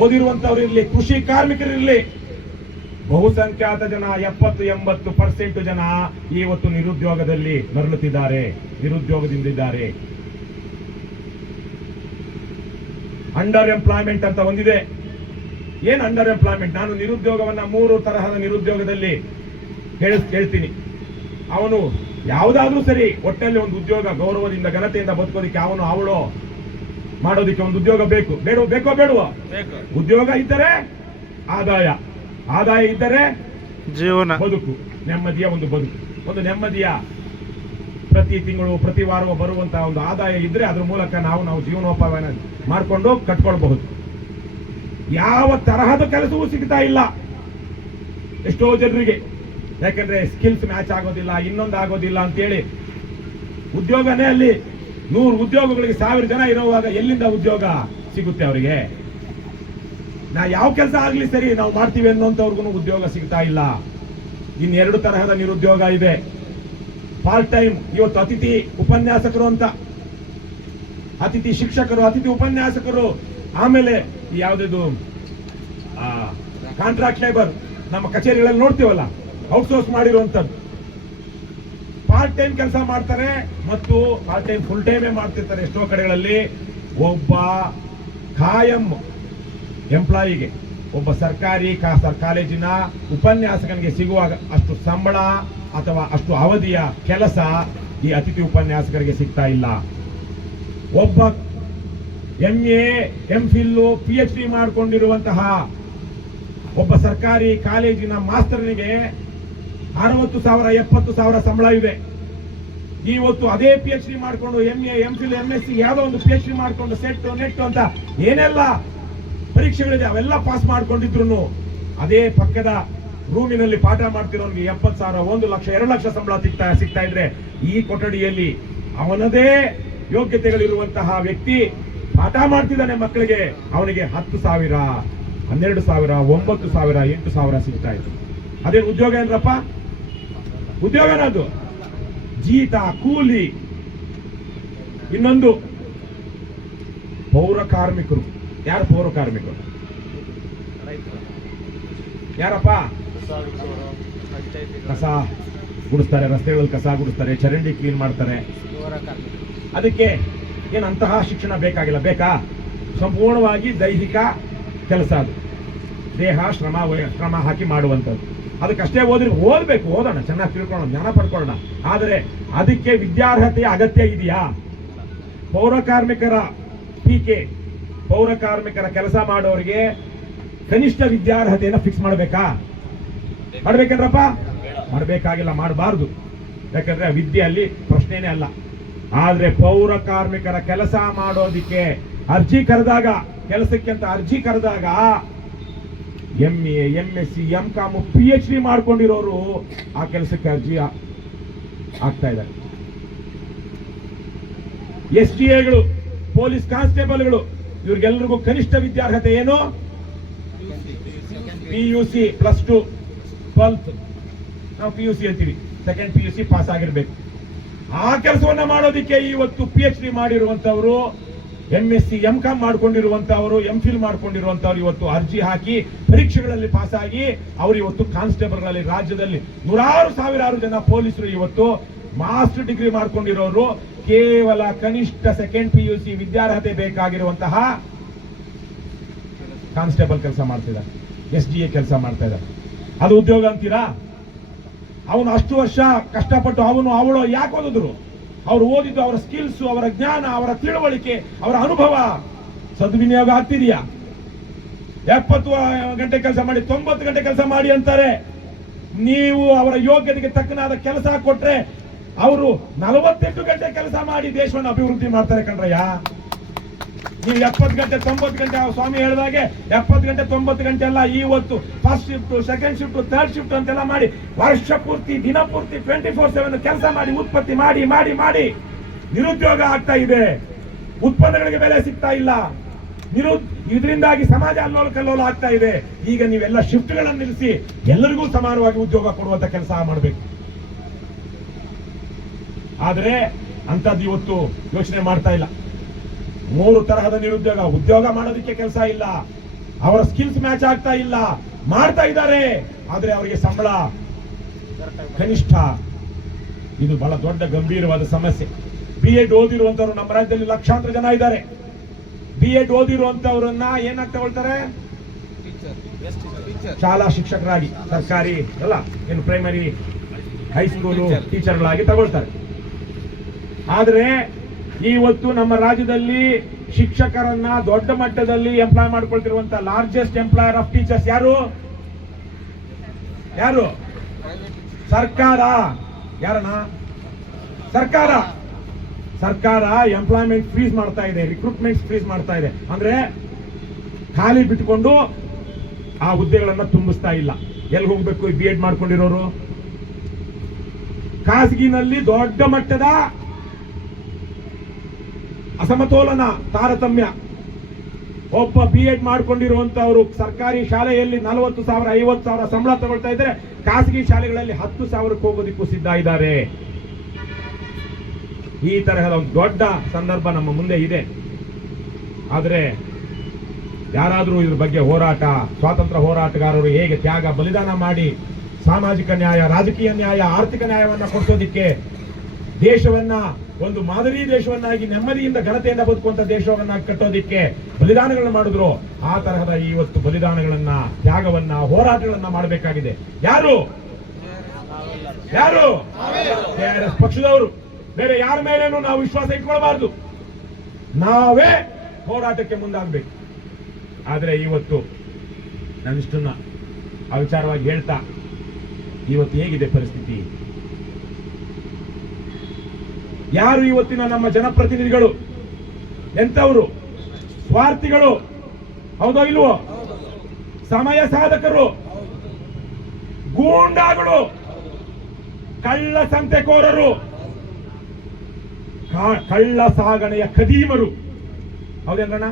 ಓದಿರುವಂಥವ್ರಿರಲಿ ಕೃಷಿ ಕಾರ್ಮಿಕರಿರಲಿ ಬಹುಸಂಖ್ಯಾತ ಜನ ಎಪ್ಪತ್ತು ಎಂಬತ್ತು ಪರ್ಸೆಂಟ್ ಜನ ಇವತ್ತು ನಿರುದ್ಯೋಗದಲ್ಲಿ ನರಳುತ್ತಿದ್ದಾರೆ ನಿರುದ್ಯೋಗದಿಂದಿದ್ದಾರೆ. ಅಂಡರ್ ಎಂಪ್ಲಾಯ್ಮೆಂಟ್ ಅಂತ ಒಂದಿದೆ. ಏನ್ ಅಂಡರ್ ಎಂಪ್ಲಾಯ್ಮೆಂಟ್ ನಾನು ನಿರುದ್ಯೋಗವನ್ನ ಮೂರು ತರಹದ ನಿರುದ್ಯೋಗದಲ್ಲಿ ಹೇಳ ಹೇಳ್ತೀನಿ. ಅವನು ಯಾವುದಾದ್ರೂ ಸರಿ ಒಟ್ಟಲ್ಲಿ ಒಂದು ಉದ್ಯೋಗ ಗೌರವದಿಂದ ಘನತೆಯಿಂದ ಬದುಕೋದಿಕ್ಕೆ ಅವನು ಅವಳು ಮಾಡೋದಿಕ್ಕೆ ಒಂದು ಉದ್ಯೋಗ ಬೇಕು. ಬೇಡ ಬೇಕೋ ಬೇಡುವ? ಉದ್ಯೋಗ ಇದ್ದರೆ ಆದಾಯ. ಆದಾಯ ಇದ್ದರೆ ಜೀವನ. ಬದುಕು ನೆಮ್ಮದಿಯ ಒಂದು ಬದುಕು. ಒಂದು ನೆಮ್ಮದಿಯ ಪ್ರತಿ ತಿಂಗಳು ಪ್ರತಿ ವಾರವೂ ಬರುವಂತಹ ಒಂದು ಆದಾಯ ಇದ್ರೆ ಅದ್ರ ಮೂಲಕ ನಾವು ನಾವು ಜೀವನೋಪಾಯನ ಮಾಡಿಕೊಂಡು ಕಟ್ಕೊಳ್ಬಹುದು. ಯಾವ ತರಹದ ಕೆಲಸವೂ ಸಿಗ್ತಾ ಇಲ್ಲ. ಎಷ್ಟೋ ಜನರಿಗೆ. ಯಾಕಂದ್ರೆ ಸ್ಕಿಲ್ಸ್ ಮ್ಯಾಚ್ ಆಗೋದಿಲ್ಲ ಇನ್ನೊಂದು ಆಗೋದಿಲ್ಲ ಅಂತೇಳಿ ಉದ್ಯೋಗನೇ ಅಲ್ಲಿ ನೂರು ಉದ್ಯೋಗಗಳಿಗೆ ಸಾವಿರ ಜನ ಇರುವಾಗ ಎಲ್ಲಿಂದ ಉದ್ಯೋಗ ಸಿಗುತ್ತೆ ಅವರಿಗೆ? ನಾ ಯಾವ ಕೆಲಸ ಆಗ್ಲಿ ಸರಿ ನಾವು ಮಾಡ್ತೀವಿ ಅನ್ನೋಂಥವ್ರಿಗೂ ಉದ್ಯೋಗ ಸಿಗ್ತಾ ಇಲ್ಲ. ಇನ್ನೆರಡು ತರಹದ ನಿರುದ್ಯೋಗ ಇದೆ. ಪಾರ್ಟ್ ಟೈಮ್ ಇವತ್ತು ಅತಿಥಿ ಉಪನ್ಯಾಸಕರು ಅಂತ. ಅತಿಥಿ ಶಿಕ್ಷಕರು, ಅತಿಥಿ ಉಪನ್ಯಾಸಕರು. ಆಮೇಲೆ ಯಾವುದಿದು ಕಾಂಟ್ರಾಕ್ಟ್ ಲೇಬರ್ ನಮ್ಮ ಕಚೇರಿಗಳಲ್ಲಿ ನೋಡ್ತೀವಲ್ಲ ಔಟ್ಸೋರ್ಸ್ ಮಾಡಿರುವಂಥದ್ದು. ಪಾರ್ಟ್ ಟೈಮ್ ಕೆಲಸ ಮಾಡ್ತಾರೆ ಮತ್ತು ಪಾರ್ಟ್ ಟೈಮ್ ಫುಲ್ ಟೈಮೇ ಮಾಡ್ತಿರ್ತಾರೆ ಎಷ್ಟೋ ಕಡೆಗಳಲ್ಲಿ. ಒಬ್ಬ ಖಾಯಂ ಎಂಪ್ಲಾಯಿಗೆ ಒಬ್ಬ ಸರ್ಕಾರಿ ಕಾಲೇಜಿನ ಉಪನ್ಯಾಸಕನಿಗೆ ಸಿಗುವಾಗ ಅಷ್ಟು ಸಂಬಳ ಅಥವಾ ಅಷ್ಟು ಅವಧಿಯ ಕೆಲಸ ಈ ಅತಿಥಿ ಉಪನ್ಯಾಸಕರಿಗೆ ಸಿಗ್ತಾ ಇಲ್ಲ. ಒಬ್ಬ M A M Phil P H D ಮಾಡಿಕೊಂಡಿರುವಂತಹ ಒಬ್ಬ ಸರ್ಕಾರಿ ಕಾಲೇಜಿನ ಮಾಸ್ತರನಿಗೆ ಅರವತ್ತು ಸಾವಿರ, ಎಪ್ಪತ್ತು ಸಾವಿರ ಸಂಬಳ ಇದೆ. ಇವತ್ತು ಅದೇ ಪಿ ಎಚ್ ಡಿ ಮಾಡಿಕೊಂಡು M A M Phil M S C ಯಾವುದೋ ಒಂದು ಪಿ ಎಚ್ ಡಿ ಮಾಡಿಕೊಂಡು ಸೆಟ್ ನೆಟ್ ಅಂತ ಏನೆಲ್ಲ ಪರೀಕ್ಷೆಗಳಿದೆ ಅವೆಲ್ಲ ಪಾಸ್ ಮಾಡ್ಕೊಂಡಿದ್ರು ಅದೇ ಪಕ್ಕದ ರೂಮಿನಲ್ಲಿ ಪಾಠ ಮಾಡ್ತಿರೋನ್ಗೆ ಎಪ್ಪತ್ತು ಸಾವಿರ, ಒಂದು ಲಕ್ಷ, ಎರಡು ಲಕ್ಷ ಸಂಬಳ ಸಿಗ್ತಾ ಸಿಗ್ತಾ ಇದ್ರೆ ಈ ಕೊಠಡಿಯಲ್ಲಿ ಅವನದೇ ಯೋಗ್ಯತೆಗಳಿರುವಂತಹ ವ್ಯಕ್ತಿ ಪಾಠ ಮಾಡ್ತಿದ್ದಾನೆ ಮಕ್ಕಳಿಗೆ, ಅವನಿಗೆ ಹತ್ತು ಸಾವಿರ, ಹನ್ನೆರಡು ಸಾವಿರ, ಒಂಬತ್ತು ಸಾವಿರ, ಎಂಟು ಸಾವಿರ ಸಿಗ್ತಾ ಇತ್ತು. ಅದೇನು ಉದ್ಯೋಗ ಏನ್ರಪ್ಪ? ಉದ್ಯೋಗ ಏನದು ಜೀತ, ಕೂಲಿ. ಇನ್ನೊಂದು ಪೌರ ಕಾರ್ಮಿಕರು. ಯಾರು ಪೌರ ಕಾರ್ಮಿಕರು? ಯಾರಪ್ಪ? ಕಸ ಗುಡಿಸ್ತಾರೆ, ರಸ್ತೆಗಳಲ್ಲಿ ಕಸ ಗುಡಿಸ್ತಾರೆ, ಚರಂಡಿ ಕ್ಲೀನ್ ಮಾಡ್ತಾರೆ. ಅದಕ್ಕೆ ಏನಂತಹ ಶಿಕ್ಷಣ ಬೇಕಾಗಿಲ್ಲ, ಬೇಕಾ? ಸಂಪೂರ್ಣವಾಗಿ ದೈಹಿಕ ಕೆಲಸ ಅದು. ದೇಹ, ಶ್ರಮ ಶ್ರಮ ಹಾಕಿ ಮಾಡುವಂಥದ್ದು. ಅದಕ್ಕಷ್ಟೇ ಓದ್ರಿ ಓದ್ಬೇಕು, ಓದೋಣ, ಚೆನ್ನಾಗಿ ತಿಳ್ಕೊಳ್ಳೋಣ, ಜ್ಞಾನ ಪಡ್ಕೊಳ್ಳೋಣ. ಆದರೆ ಅದಕ್ಕೆ ವಿದ್ಯಾರ್ಹತೆಯ ಅಗತ್ಯ ಇದೆಯಾ? ಪೌರ ಕಾರ್ಮಿಕರ ಟೀಕೆ ಪೌರ ಕಾರ್ಮಿಕರ ಕೆಲಸ ಮಾಡೋರಿಗೆ ಕನಿಷ್ಠ ವಿದ್ಯಾರ್ಹತೆಯನ್ನು ಫಿಕ್ಸ್ ಮಾಡಬೇಕಾ? ಮಾಡ್ಬೇಕೇನ್ರಪ್ಪ? ಮಾಡಬೇಕಾಗಿಲ್ಲ, ಮಾಡಬಾರ್ದು. ಯಾಕಂದ್ರೆ ವಿದ್ಯೆ ಅಲ್ಲಿ ಪ್ರಶ್ನೆನೇ ಅಲ್ಲ. ಆದ್ರೆ ಪೌರ ಕಾರ್ಮಿಕರ ಕೆಲಸ ಮಾಡೋದಿಕ್ಕೆ ಅರ್ಜಿ ಕರೆದಾಗ, ಕೆಲಸಕ್ಕೆ ಅಂತ ಅರ್ಜಿ ಕರೆದಾಗ M A M S C M com P H D ಮಾಡ್ಕೊಂಡಿರೋರು ಆ ಕೆಲಸಕ್ಕೆ ಅರ್ಜಿ ಆಗ್ತಾ ಇದ್ದಾರೆ. ಎಸ್ ಟಿ ಎಗಳು ಪೊಲೀಸ್ ಕಾನ್ಸ್ಟೇಬಲ್ಗಳು ಇವ್ರಿಗೆಲ್ರಿಗೂ ಕನಿಷ್ಠ ವಿದ್ಯಾರ್ಹತೆ ಏನು? P U C plus two twelfth ನಾವು ಪಿ ಯು ಸಿ ಅಂತೀವಿ. Second P U C pass ಆಗಿರ್ಬೇಕು. ಆ ಕೆಲಸವನ್ನ ಮಾಡೋದಕ್ಕೆ ಇವತ್ತು P H D ಮಾಡಿರುವಂತವರು M S C M Com ಮಾಡ್ಕೊಂಡಿರುವಂತವರು M fill ಮಾಡ್ಕೊಂಡಿರುವಂತವ್ರು ಇವತ್ತು ಅರ್ಜಿ ಹಾಕಿ ಪರೀಕ್ಷೆಗಳಲ್ಲಿ ಪಾಸ್ ಆಗಿ ಅವರು ಇವತ್ತು ಕಾನ್ಸ್ಟೇಬಲ್ಗಳಲ್ಲಿ ರಾಜ್ಯದಲ್ಲಿ ನೂರಾರು ಸಾವಿರಾರು ಜನ ಪೊಲೀಸರು ಇವತ್ತು ಮಾಸ್ಟರ್ ಡಿಗ್ರಿ ಮಾಡ್ಕೊಂಡಿರೋರು. ಕೇವಲ ಕನಿಷ್ಠ ಸೆಕೆಂಡ್ ಪಿ ಯು ಸಿ ವಿದ್ಯಾರ್ಹತೆ ಬೇಕಾಗಿರುವಂತಹ ಕಾನ್ಸ್ಟೇಬಲ್ ಕೆಲಸ ಮಾಡ್ತಿದ್ದಾರೆ, ಎಸ್ ಡಿ ಎ ಕೆಲಸ ಮಾಡ್ತಾ ಇದ್ದಾರೆ ಅದು ಉದ್ಯೋಗ ಅಂತೀರಾ? ಅವನು ಅಷ್ಟು ವರ್ಷ ಕಷ್ಟಪಟ್ಟು ಅವನು ಅವಳು ಯಾಕೆ ಓದಿದ್ರು? ಅವ್ರು ಓದಿದ್ದು ಅವರ ಸ್ಕಿಲ್ಸ್ ಅವರ ಜ್ಞಾನ, ಅವರ ತಿಳುವಳಿಕೆ, ಅವರ ಅನುಭವ. ಸದ್ವಿನಿಯೋಗ ಆಗ್ತಿದೆಯಾ? ಎಪ್ಪತ್ತು ಗಂಟೆ ಕೆಲಸ ಮಾಡಿ, ತೊಂಬತ್ತು ಗಂಟೆ ಕೆಲಸ ಮಾಡಿ ಅಂತಾರೆ. ನೀವು ಅವರ ಯೋಗ್ಯತೆಗೆ ತಕ್ಕನಾದ ಕೆಲಸ ಕೊಟ್ರೆ ಅವರು ನಲವತ್ತೆಂಟು ಗಂಟೆ ಕೆಲಸ ಮಾಡಿ ದೇಶವನ್ನು ಅಭಿವೃದ್ಧಿ ಮಾಡ್ತಾರೆ ಕಣ್ರಯ್ಯ. ನೀವು ಎಪ್ಪತ್ತು ಗಂಟೆ, ತೊಂಬತ್ತು ಗಂಟೆ, ಸ್ವಾಮಿ ಹೇಳಿದಾಗೆ ಎಪ್ಪತ್ತು ಗಂಟೆ, ತೊಂಬತ್ತು ಗಂಟೆ ಎಲ್ಲ ಹೊತ್ತು first shift second shift third shift ಅಂತೆಲ್ಲ ಮಾಡಿ ವರ್ಷ ಪೂರ್ತಿ, ದಿನ ಪೂರ್ತಿ ಟ್ವೆಂಟಿ ಫೋರ್ ಸೆವೆನ್ ಕೆಲಸ ಮಾಡಿ, ಉತ್ಪತ್ತಿ ಮಾಡಿ ಮಾಡಿ ಮಾಡಿ ನಿರುದ್ಯೋಗ ಆಗ್ತಾ ಇದೆ. ಉತ್ಪನ್ನಗಳಿಗೆ ಬೆಲೆ ಸಿಗ್ತಾ ಇಲ್ಲ. ನಿರು ಇದರಿಂದಾಗಿ ಸಮಾಜ ಅಲ್ಲೋಲ ಕಲ್ಲೋಲ ಆಗ್ತಾ ಇದೆ. ಈಗ ನೀವೆಲ್ಲ ಶಿಫ್ಟ್ಗಳನ್ನು ನಿಲ್ಲಿಸಿ ಎಲ್ಲರಿಗೂ ಸಮಾನವಾಗಿ ಉದ್ಯೋಗ ಕೊಡುವಂತ ಕೆಲಸ ಮಾಡಬೇಕು. ಆದ್ರೆ ಅಂಥದ್ದು ಇವತ್ತು ಯೋಚನೆ ಮಾಡ್ತಾ ಇಲ್ಲ. ಮೂರು ತರಹದ ನಿರುದ್ಯೋಗ ಉದ್ಯೋಗ ಮಾಡೋದಕ್ಕೆ ಕೆಲಸ ಇಲ್ಲ. ಅವರ ಸ್ಕಿಲ್ಸ್ ಮ್ಯಾಚ್ ಆಗ್ತಾ ಇಲ್ಲ. ಮಾಡ್ತಾ ಇದ್ದಾರೆ. ಆದರೆ ಅವರಿಗೆ ಸಂಬಳ ಕನಿಷ್ಠ. ಇದು ಬಹಳ ದೊಡ್ಡ ಗಂಭೀರವಾದ ಸಮಸ್ಯೆ. ಬಿ ಎಡ್ ಓದಿರುವಂತವ್ರು ನಮ್ಮ ರಾಜ್ಯದಲ್ಲಿ ಲಕ್ಷಾಂತರ ಜನ ಇದ್ದಾರೆ. ಬಿ ಎಡ್ ಓದಿರುವಂತವ್ರನ್ನ ಏನಾಗಿ ತಗೊಳ್ತಾರೆ? ಶಾಲಾ ಶಿಕ್ಷಕರಾಗಿ ಸರ್ಕಾರಿ ಅಲ್ಲ ಏನು ಪ್ರೈಮರಿ ಹೈಸ್ಕೂಲು. ಟೀಚರ್ಗಳಾಗಿ ತಗೊಳ್ತಾರೆ. ಆದ್ರೆ ಇವತ್ತು ನಮ್ಮ ರಾಜ್ಯದಲ್ಲಿ ಶಿಕ್ಷಕರನ್ನ ದೊಡ್ಡ ಮಟ್ಟದಲ್ಲಿ ಎಂಪ್ಲಾಯ್ ಮಾಡ್ಕೊಳ್ತಿರುವಂತ ಲಾರ್ಜೆಸ್ಟ್ ಎಂಪ್ಲಾಯರ್ ಆಫ್ ಟೀಚರ್ಸ್ ಯಾರು? ಯಾರು? ಸರ್ಕಾರ. ಯಾರಣ್ಣ? ಸರ್ಕಾರ. ಸರ್ಕಾರ ಎಂಪ್ಲಾಯ್ಮೆಂಟ್ ಫ್ರೀಸ್ ಮಾಡ್ತಾ ಇದೆ ರಿಕ್ರೂಟ್ಮೆಂಟ್ ಫ್ರೀಸ್ ಮಾಡ್ತಾ ಇದೆ. ಅಂದ್ರೆ ಖಾಲಿ ಬಿಟ್ಕೊಂಡು ಆ ಹುದ್ದೆಗಳನ್ನ ತುಂಬಿಸ್ತಾ ಇಲ್ಲ. ಎಲ್ಲಿ ಹೋಗ್ಬೇಕು? B Ed ಮಾಡ್ಕೊಂಡಿರೋರು. ಖಾಸಗಿನಲ್ಲಿ ದೊಡ್ಡ ಮಟ್ಟದ ಅಸಮತೋಲನ, ತಾರತಮ್ಯ. ಒಬ್ಬ ಬಿ ಎಡ್ ಮಾಡ್ಕೊಂಡಿರುವಂತವರು ಸರ್ಕಾರಿ ಶಾಲೆಯಲ್ಲಿ ನಲವತ್ತು ಸಾವಿರ, ಐವತ್ತು ಸಾವಿರ ಸಂಬಳ ತಗೊಳ್ತಾ ಇದ್ರೆ ಖಾಸಗಿ ಶಾಲೆಗಳಲ್ಲಿ ಹತ್ತು ಸಾವಿರಕ್ಕೆ ಹೋಗೋದಿಕ್ಕೂ ಸಿದ್ಧ ಇದ್ದಾರೆ. ಈ ತರಹದ ಒಂದು ದೊಡ್ಡ ಸಂದರ್ಭ ನಮ್ಮ ಮುಂದೆ ಇದೆ. ಆದರೆ ಯಾರಾದರೂ ಇದ್ರ ಬಗ್ಗೆ ಹೋರಾಟ, ಸ್ವಾತಂತ್ರ್ಯ ಹೋರಾಟಗಾರರು ಹೇಗೆ ತ್ಯಾಗ, ಬಲಿದಾನ ಮಾಡಿ ಸಾಮಾಜಿಕ ನ್ಯಾಯ, ರಾಜಕೀಯ ನ್ಯಾಯ, ಆರ್ಥಿಕ ನ್ಯಾಯವನ್ನ ಕೊಡಿಸೋದಿಕ್ಕೆ ದೇಶವನ್ನ, ಒಂದು ಮಾದರಿ ದೇಶವನ್ನಾಗಿ ನೆಮ್ಮದಿಯಿಂದ ಘನತೆಯಿಂದ ಬದುಕುವಂತ ದೇಶವನ್ನ ಕಟ್ಟೋದಿಕ್ಕೆ ಬಲಿದಾನಗಳನ್ನ ಮಾಡಿದ್ರು. ಆ ತರಹದ ಇವತ್ತು ಬಲಿದಾನಗಳನ್ನ, ತ್ಯಾಗವನ್ನ, ಹೋರಾಟಗಳನ್ನ ಮಾಡಬೇಕಾಗಿದೆ. ಯಾರು? ಯಾರು? ಕೆಆರ್ಎಸ್ ಪಕ್ಷದವರು. ಬೇರೆ ಯಾರ ಮೇಲೇನು ನಾವು ವಿಶ್ವಾಸ ಇಟ್ಕೊಳ್ಬಾರ್ದು. ನಾವೇ ಹೋರಾಟಕ್ಕೆ ಮುಂದಾಗಬೇಕು. ಆದ್ರೆ ಇವತ್ತು ನಾನಿಷ್ಟನ್ನ ಆ ವಿಚಾರವಾಗಿ ಹೇಳ್ತಾ, ಇವತ್ತು ಹೇಗಿದೆ ಪರಿಸ್ಥಿತಿ? ಯಾರು ಇವತ್ತಿನ ನಮ್ಮ ಜನಪ್ರತಿನಿಧಿಗಳು? ಎಂತವರು ಸ್ವಾರ್ಥಿಗಳು? ಹೌದೋ ಇಲ್ವೋ? ಸಮಯ ಸಾಧಕರು? ಗೂಂಡಾಗಳು? ಕಳ್ಳ ಸಂತೆಕೋರರು? ಕಳ್ಳ ಸಾಗಣೆಯ ಕದೀಮರು ಹೌದೇನಣ್ಣ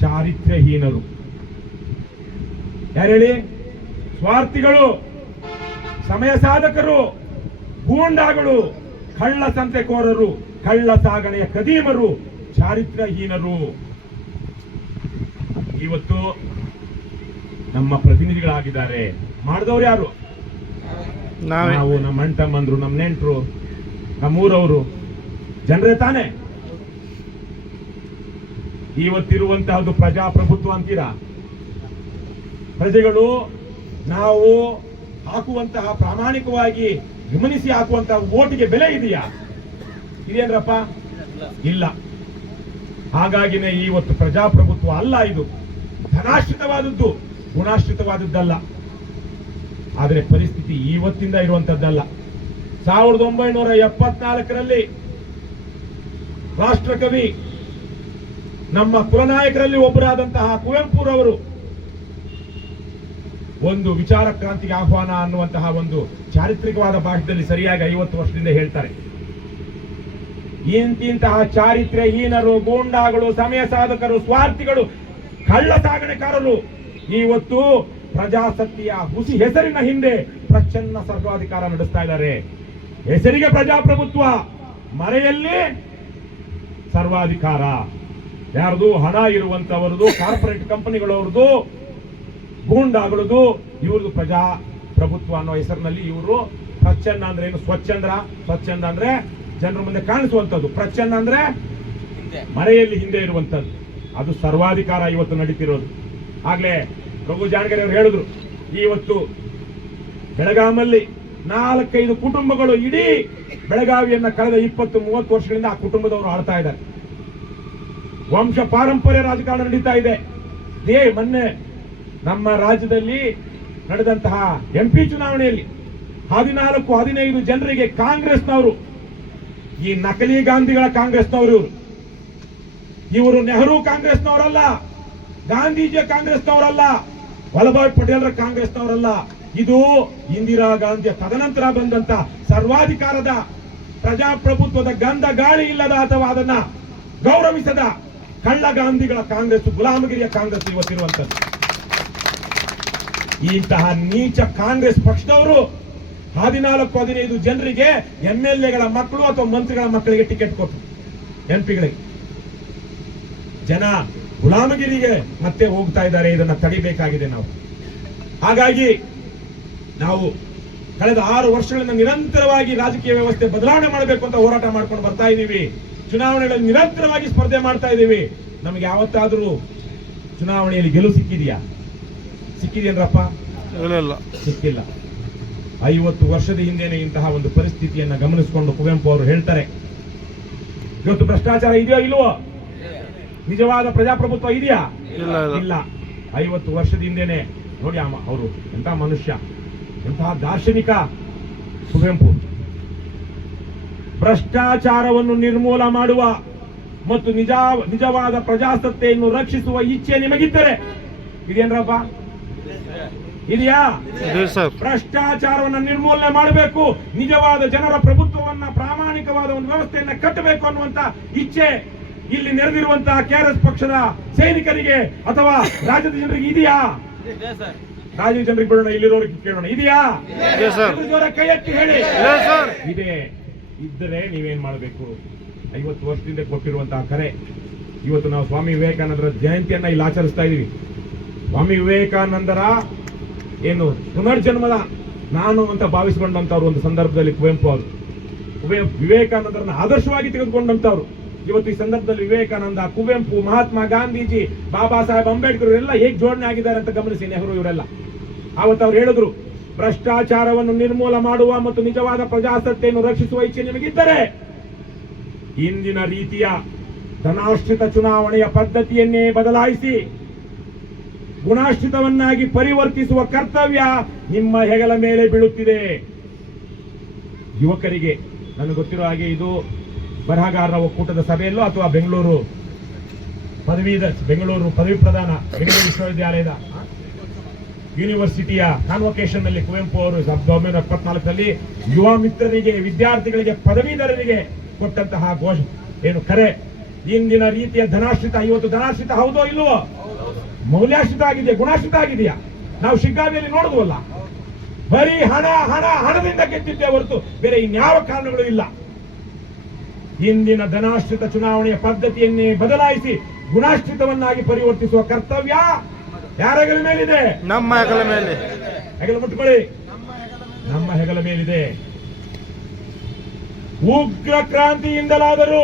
ಚಾರಿತ್ರ್ಯಹೀನರು. ಯಾರು ಹೇಳಿ? ಸ್ವಾರ್ಥಿಗಳು? ಸಮಯ ಸಾಧಕರು? ಗೂಂಡಾಗಳು? ಕಳ್ಳ ಸಂತೆಕೋರರು ಕಳ್ಳ ಸಾಗಣೆಯ ಕದೀಮರು ಚಾರಿತ್ರ್ಯಹೀನರು. ಇವತ್ತು ನಮ್ಮ ಪ್ರತಿನಿಧಿಗಳಾಗಿದ್ದಾರೆ. ಮಾಡಿದವರು ಯಾರು? ನಾವು ನಮ್ಮ ಅಣ್ಣ ತಮ್ಮಂದ್ರು ನಮ್ಮ ನೆಂಟರು ನಮ್ಮೂರವರು. ಜನರೇ ತಾನೆ? ಇವತ್ತಿರುವಂತಹದ್ದು ಪ್ರಜಾಪ್ರಭುತ್ವ ಅಂತೀರಾ? ಪ್ರಜೆಗಳು ನಾವು ಹಾಕುವಂತಹ ಪ್ರಾಮಾಣಿಕವಾಗಿ ಗಮನಿಸಿ ಹಾಕುವಂತ ಓಟಿಗೆ ಬೆಲೆ ಇದೆಯಾ? ಇದೇನ್ರಪ್ಪ ಇಲ್ಲ. ಹಾಗಾಗಿನೇ ಇವತ್ತು ಪ್ರಜಾಪ್ರಭುತ್ವ ಅಲ್ಲ ಇದು. ಧನಾಶ್ರಿತವಾದದ್ದು, ಗುಣಾಶ್ರಿತವಾದದ್ದಲ್ಲ. ಆದರೆ ಪರಿಸ್ಥಿತಿ ಇವತ್ತಿಂದ ಇರುವಂತದ್ದಲ್ಲ. ಸಾವಿರದ ಒಂಬೈನೂರ ಎಪ್ಪತ್ನಾಲ್ಕರಲ್ಲಿ ರಾಷ್ಟ್ರಕವಿ ನಮ್ಮ ಕುಲನಾಯಕರಲ್ಲಿ ಒಬ್ಬರಾದಂತಹ ಕುವೆಂಪುರವರು ಒಂದು ವಿಚಾರ ಕ್ರಾಂತಿಗೆ ಆಹ್ವಾನ ಅನ್ನುವಂತಹ ಒಂದು ಚಾರಿತ್ರಿಕವಾದ ಭಾಷೆಯಲ್ಲಿ ಸರಿಯಾಗಿ ಐವತ್ತು ವರ್ಷದಿಂದ ಹೇಳ್ತಾರೆ. ಇಂತಿಂತಹ ಚಾರಿತ್ರ್ಯಹೀನರು, ಗೂಂಡಾಗಳು, ಸಮಯ ಸಾಧಕರು, ಸ್ವಾರ್ಥಿಗಳು, ಕಳ್ಳ ಸಾಗಣೆಕಾರರು ಇವತ್ತು ಪ್ರಜಾಸತ್ತೆಯ ಹುಸಿ ಹೆಸರಿನ ಹಿಂದೆ ಪ್ರಚನ್ನ ಸರ್ವಾಧಿಕಾರ ನಡೆಸ್ತಾ ಇದ್ದಾರೆ. ಹೆಸರಿಗೆ ಪ್ರಜಾಪ್ರಭುತ್ವ, ಮರೆಯಲ್ಲಿ ಸರ್ವಾಧಿಕಾರ. ಯಾರದು ಹಣ ಇರುವಂತವರದು, ಕಾರ್ಪೊರೇಟ್ ಕಂಪನಿಗಳವ್ರದ್ದು ಗೂಂಡಾಗಳದು ಇವ್ರದ್ದು ಪ್ರಜಾ ಪ್ರಭುತ್ವ ಅನ್ನೋ ಹೆಸರಿನಲ್ಲಿ ಇವರು ಪ್ರಚ್ಛನ್ನ ಅಂದ್ರೆ ಏನು? ಸ್ವಚ್ಛಂದ್ರ? ಸ್ವಚ್ಛಂದ ಅಂದ್ರೆ ಜನರ ಮುಂದೆ ಕಾಣಿಸುವಂತದ್ದು ಪ್ರಚ್ಛನ್ನ ಅಂದ್ರೆ ಮನೆಯಲ್ಲಿ ಹಿಂದೆ ಇರುವಂತದ್ದು ಅದು ಸರ್ವಾಧಿಕಾರ ಇವತ್ತು ನಡೀತಿರೋದು. ಆಗ್ಲೇ ಪ್ರಭು ಜಾಣಗೆರೆ ಅವರು ಹೇಳಿದ್ರು ಇವತ್ತು ಬೆಳಗಾಮಲ್ಲಿ ನಾಲ್ಕೈದು ಕುಟುಂಬಗಳು ಇಡೀ ಬೆಳಗಾವಿಯನ್ನ ಕಳೆದ ಇಪ್ಪತ್ತು ಮೂವತ್ತು ವರ್ಷಗಳಿಂದ ಆ ಕುಟುಂಬದವರು ಆಡ್ತಾ ಇದ್ದಾರೆ. ವಂಶ ಪಾರಂಪರ್ಯ ರಾಜಕಾರಣ ನಡೀತಾ ಇದೆ. ದೇ ಮೊನ್ನೆ ನಮ್ಮ ರಾಜ್ಯದಲ್ಲಿ ನಡೆದಂತಹ ಎಂಪಿ ಚುನಾವಣೆಯಲ್ಲಿ ಹದಿನಾಲ್ಕು, ಹದಿನೈದು ಜನರಿಗೆ ಕಾಂಗ್ರೆಸ್ನವರು, ಈ ನಕಲಿ ಗಾಂಧಿಗಳ ಕಾಂಗ್ರೆಸ್ನವರು ಇವರು. ಇವರು ನೆಹರು ಕಾಂಗ್ರೆಸ್ನವರಲ್ಲ, ಗಾಂಧೀಜಿಯ ಕಾಂಗ್ರೆಸ್ನವರಲ್ಲ ವಲ್ಲಭಾಯ್ ಪಟೇಲ್ರ ಕಾಂಗ್ರೆಸ್ನವರಲ್ಲ. ಇದು ಇಂದಿರಾ ಗಾಂಧಿಯ ತದನಂತರ ಬಂದಂತ ಸರ್ವಾಧಿಕಾರದ ಪ್ರಜಾಪ್ರಭುತ್ವದ ಗಂಧ ಗಾಳಿ ಇಲ್ಲದ ಅಥವಾ ಅದನ್ನ ಗೌರವಿಸದ ಕಳ್ಳ ಗಾಂಧಿಗಳ ಕಾಂಗ್ರೆಸ್, ಗುಲಾಮಗಿರಿಯ ಕಾಂಗ್ರೆಸ್ ಇವತ್ತಿರುವಂತದ್ದು. ಇಂತಹ ನೀಚ ಕಾಂಗ್ರೆಸ್ ಪಕ್ಷದವರು ಹದಿನಾಲ್ಕು, ಹದಿನೈದು ಜನರಿಗೆ ಎಂ ಎಲ್ ಎಗಳ ಮಕ್ಕಳು ಅಥವಾ ಮಂತ್ರಿಗಳ ಮಕ್ಕಳಿಗೆ ಟಿಕೆಟ್ ಕೊಟ್ಟರು ಎಂಪಿಗಳಿಗೆ ಜನ ಗುಲಾಮಗಿರಿಗೆ ಮತ್ತೆ ಹೋಗ್ತಾ ಇದ್ದಾರೆ, ಇದನ್ನು ತಡಿಬೇಕಾಗಿದೆ ನಾವು. ಹಾಗಾಗಿ ನಾವು ಕಳೆದ ಆರು ವರ್ಷಗಳಿಂದ ನಿರಂತರವಾಗಿ ರಾಜಕೀಯ ವ್ಯವಸ್ಥೆ ಬದಲಾವಣೆ ಮಾಡಬೇಕು ಅಂತ ಹೋರಾಟ ಮಾಡ್ಕೊಂಡು ಬರ್ತಾ ಇದ್ದೀವಿ. ಚುನಾವಣೆಗಳಲ್ಲಿ ನಿರಂತರವಾಗಿ ಸ್ಪರ್ಧೆ ಮಾಡ್ತಾ ಇದ್ದೀವಿ. ನಮಗೆ ಯಾವತ್ತಾದರೂ ಚುನಾವಣೆಯಲ್ಲಿ ಗೆಲುವು ಸಿಕ್ಕಿದೆಯಾ? ಸಿಕ್ಕಿದೇನ್ರಪ್ಪ? ಇಲ್ಲ. ಸಿಕ್ಕಿಲ್ಲ. ಐವತ್ತು ವರ್ಷದ ಹಿಂದೆನೆ ಇಂತಹ ಒಂದು ಪರಿಸ್ಥಿತಿಯನ್ನ ಗಮನಿಸಿಕೊಂಡು ಕುವೆಂಪು ಅವರು ಹೇಳ್ತಾರೆ. ಇವತ್ತು ಭ್ರಷ್ಟಾಚಾರ ಇದೆಯೋ ಇಲ್ವೋ? ನಿಜವಾದ ಪ್ರಜಾಪ್ರಭುತ್ವ ಇದೆಯಾ? ಇಲ್ಲ ಐವತ್ತು ವರ್ಷದ ಹಿಂದೆನೆ ನೋಡಿ ಅಮ್ಮ ಅವರು ಎಂತಹ ಮನುಷ್ಯ ಎಂತಹ ದಾರ್ಶನಿಕ ಕುವೆಂಪು. ಭ್ರಷ್ಟಾಚಾರವನ್ನು ನಿರ್ಮೂಲ ಮಾಡುವ ಮತ್ತು ನಿಜ ನಿಜವಾದ ಪ್ರಜಾಸತ್ತೆಯನ್ನು ರಕ್ಷಿಸುವ ಇಚ್ಛೆ ನಿಮಗಿದ್ದರೆ ಇದೇನ್ರಪ್ಪ? ಇದೆಯಾ? ಭ್ರಷ್ಟಾಚಾರವನ್ನು ಸರ್. ಭ್ರಷ್ಟಾಚಾರವನ್ನ ನಿರ್ಮೂಲನೆ ಮಾಡಬೇಕು ನಿಜವಾದ ಜನರ ಪ್ರಭುತ್ವವನ್ನ ಪ್ರಾಮಾಣಿಕವಾದ ಒಂದು ವ್ಯವಸ್ಥೆಯನ್ನ ಕಟ್ಟಬೇಕು ಅನ್ನುವಂತ ಇಚ್ಛೆ ಇಲ್ಲಿ ನೆರೆದಿರುವಂತಹ ಕೆಆರ್ಎಸ್ ಪಕ್ಷದ ಸೈನಿಕರಿಗೆ ಅಥವಾ ರಾಜ್ಯದ ಜನರಿಗೆ ಇದೆಯಾ? ಇದೆ ಸರ್. ರಾಜ್ಯದ ಜನರಿಗೆ ಬಿಡೋಣ ಇಲ್ಲಿರೋರಿಗೆ ಕೇಳೋಣ. ಇದೆಯಾ? ಇದೆ ಸರ್. ಜೋರ ಕೈ ಎತ್ತಿ ಹೇಳಿ. ಇದೆ. ಇದ್ದರೆ ನೀವೇನ್ ಮಾಡಬೇಕು? ಐವತ್ತು ವರ್ಷದಿಂದ ಕೊಟ್ಟಿರುವಂತಹ ಕರೆ. ಇವತ್ತು ನಾವು ಸ್ವಾಮಿ ವಿವೇಕಾನಂದರ ಜಯಂತಿಯನ್ನ ಇಲ್ಲಿ ಆಚರಿಸ್ತಾ ಇದೀವಿ. ಸ್ವಾಮಿ ವಿವೇಕಾನಂದರ ಏನು ಪುನರ್ಜನ್ಮದ ನಾನು ಅಂತ ಭಾವಿಸಿಕೊಂಡಂಥವ್ರು ಒಂದು ಸಂದರ್ಭದಲ್ಲಿ ಕುವೆಂಪು ಅವರು. ವಿವೇ- ವಿವೇಕಾನಂದರನ್ನ ಆದರ್ಶವಾಗಿ ತೆಗೆದುಕೊಂಡಂಥವ್ರು. ಇವತ್ತು ಈ ಸಂದರ್ಭದಲ್ಲಿ ವಿವೇಕಾನಂದ, ಕುವೆಂಪು, ಮಹಾತ್ಮ ಗಾಂಧೀಜಿ, ಬಾಬಾ ಸಾಹೇಬ್ ಅಂಬೇಡ್ಕರ್ ಇವರೆಲ್ಲ ಹೇಗೆ ಜೋಡಣೆ ಆಗಿದ್ದಾರೆ ಅಂತ ಗಮನಿಸಿ, ನೆಹರು ಇವರೆಲ್ಲ. ಆವತ್ತು ಅವ್ರು ಹೇಳಿದ್ರು, ಭ್ರಷ್ಟಾಚಾರವನ್ನು ನಿರ್ಮೂಲ ಮಾಡುವ ಮತ್ತು ನಿಜವಾದ ಪ್ರಜಾಸತ್ತೆಯನ್ನು ರಕ್ಷಿಸುವ ಇಚ್ಛೆ ನಿಮಗಿದ್ದರೆ ಇಂದಿನ ರೀತಿಯ ಧನಾಶ್ರಿತ ಚುನಾವಣೆಯ ಪದ್ಧತಿಯನ್ನೇ ಬದಲಾಯಿಸಿ ಗುಣಾಶ್ರಿತವನ್ನಾಗಿ ಪರಿವರ್ತಿಸುವ ಕರ್ತವ್ಯ ನಿಮ್ಮ ಹೆಗಲ ಮೇಲೆ ಬೀಳುತ್ತಿದೆ. ಯುವಕರಿಗೆ ನನಗೆ ಗೊತ್ತಿರೋ ಹಾಗೆ ಇದು ಬರಹಗಾರರ ಒಕ್ಕೂಟದ ಸಭೆಯಲ್ಲೋ ಅಥವಾ ಬೆಂಗಳೂರು ಪದವೀಧ ಬೆಂಗಳೂರು ಪದವಿ ಪ್ರಧಾನ, ಬೆಂಗಳೂರು ವಿಶ್ವವಿದ್ಯಾಲಯದ ಯೂನಿವರ್ಸಿಟಿಯ ಕಾನ್ವೊಕೇಶನ್ನಲ್ಲಿ ಕುವೆಂಪು ಅವರು ಸಾವಿರದ ಒಂಬೈನೂರ ಎಪ್ಪತ್ನಾಲ್ಕರಲ್ಲಿ ಯುವ ಮಿತ್ರರಿಗೆ, ವಿದ್ಯಾರ್ಥಿಗಳಿಗೆ, ಪದವೀಧರರಿಗೆ ಕೊಟ್ಟಂತಹ ಘೋಷ ಏನು ಕರೆ? ಇಂದಿನ ರೀತಿಯ ಧನಾಶ್ರಿತ, ಇವತ್ತು ಧನಾಶ್ರಿತ ಹೌದೋ ಇಲ್ವೋ ಮೌಲ್ಯಾಶ್ರಿತ ಆಗಿದೆಯಾ ಗುಣಾಶ್ರಿತ ಆಗಿದೆಯಾ ನಾವು ಶಿಗ್ಗಾವಿಯಲ್ಲಿ ನೋಡಿದ್ವಲ್ಲ ಬರೀ ಹಣ ಹಣ ಹಣದಿಂದ ಗೆದ್ದಿದ್ದೇ ಹೊರತು ಬೇರೆ ಇನ್ಯಾವ ಕಾರಣಗಳು ಇಲ್ಲ. ಇಂದಿನ ಧನಾಶ್ರಿತ ಚುನಾವಣೆಯ ಪದ್ಧತಿಯನ್ನೇ ಬದಲಾಯಿಸಿ ಗುಣಾಶ್ರಿತವನ್ನಾಗಿ ಪರಿವರ್ತಿಸುವ ಕರ್ತವ್ಯ ಯಾರ ಹೆಗಲ ಮೇಲಿದೆ? ನಮ್ಮ ಹೆಗಲ ಮೇಲೆ. ಹೆಗಲ ಮುಟ್ಕೊಳ್ಳಿ. ನಮ್ಮ ಹೆಗಲ ಮೇಲಿದೆ. ಉಗ್ರ ಕ್ರಾಂತಿಯಿಂದಲಾದರೂ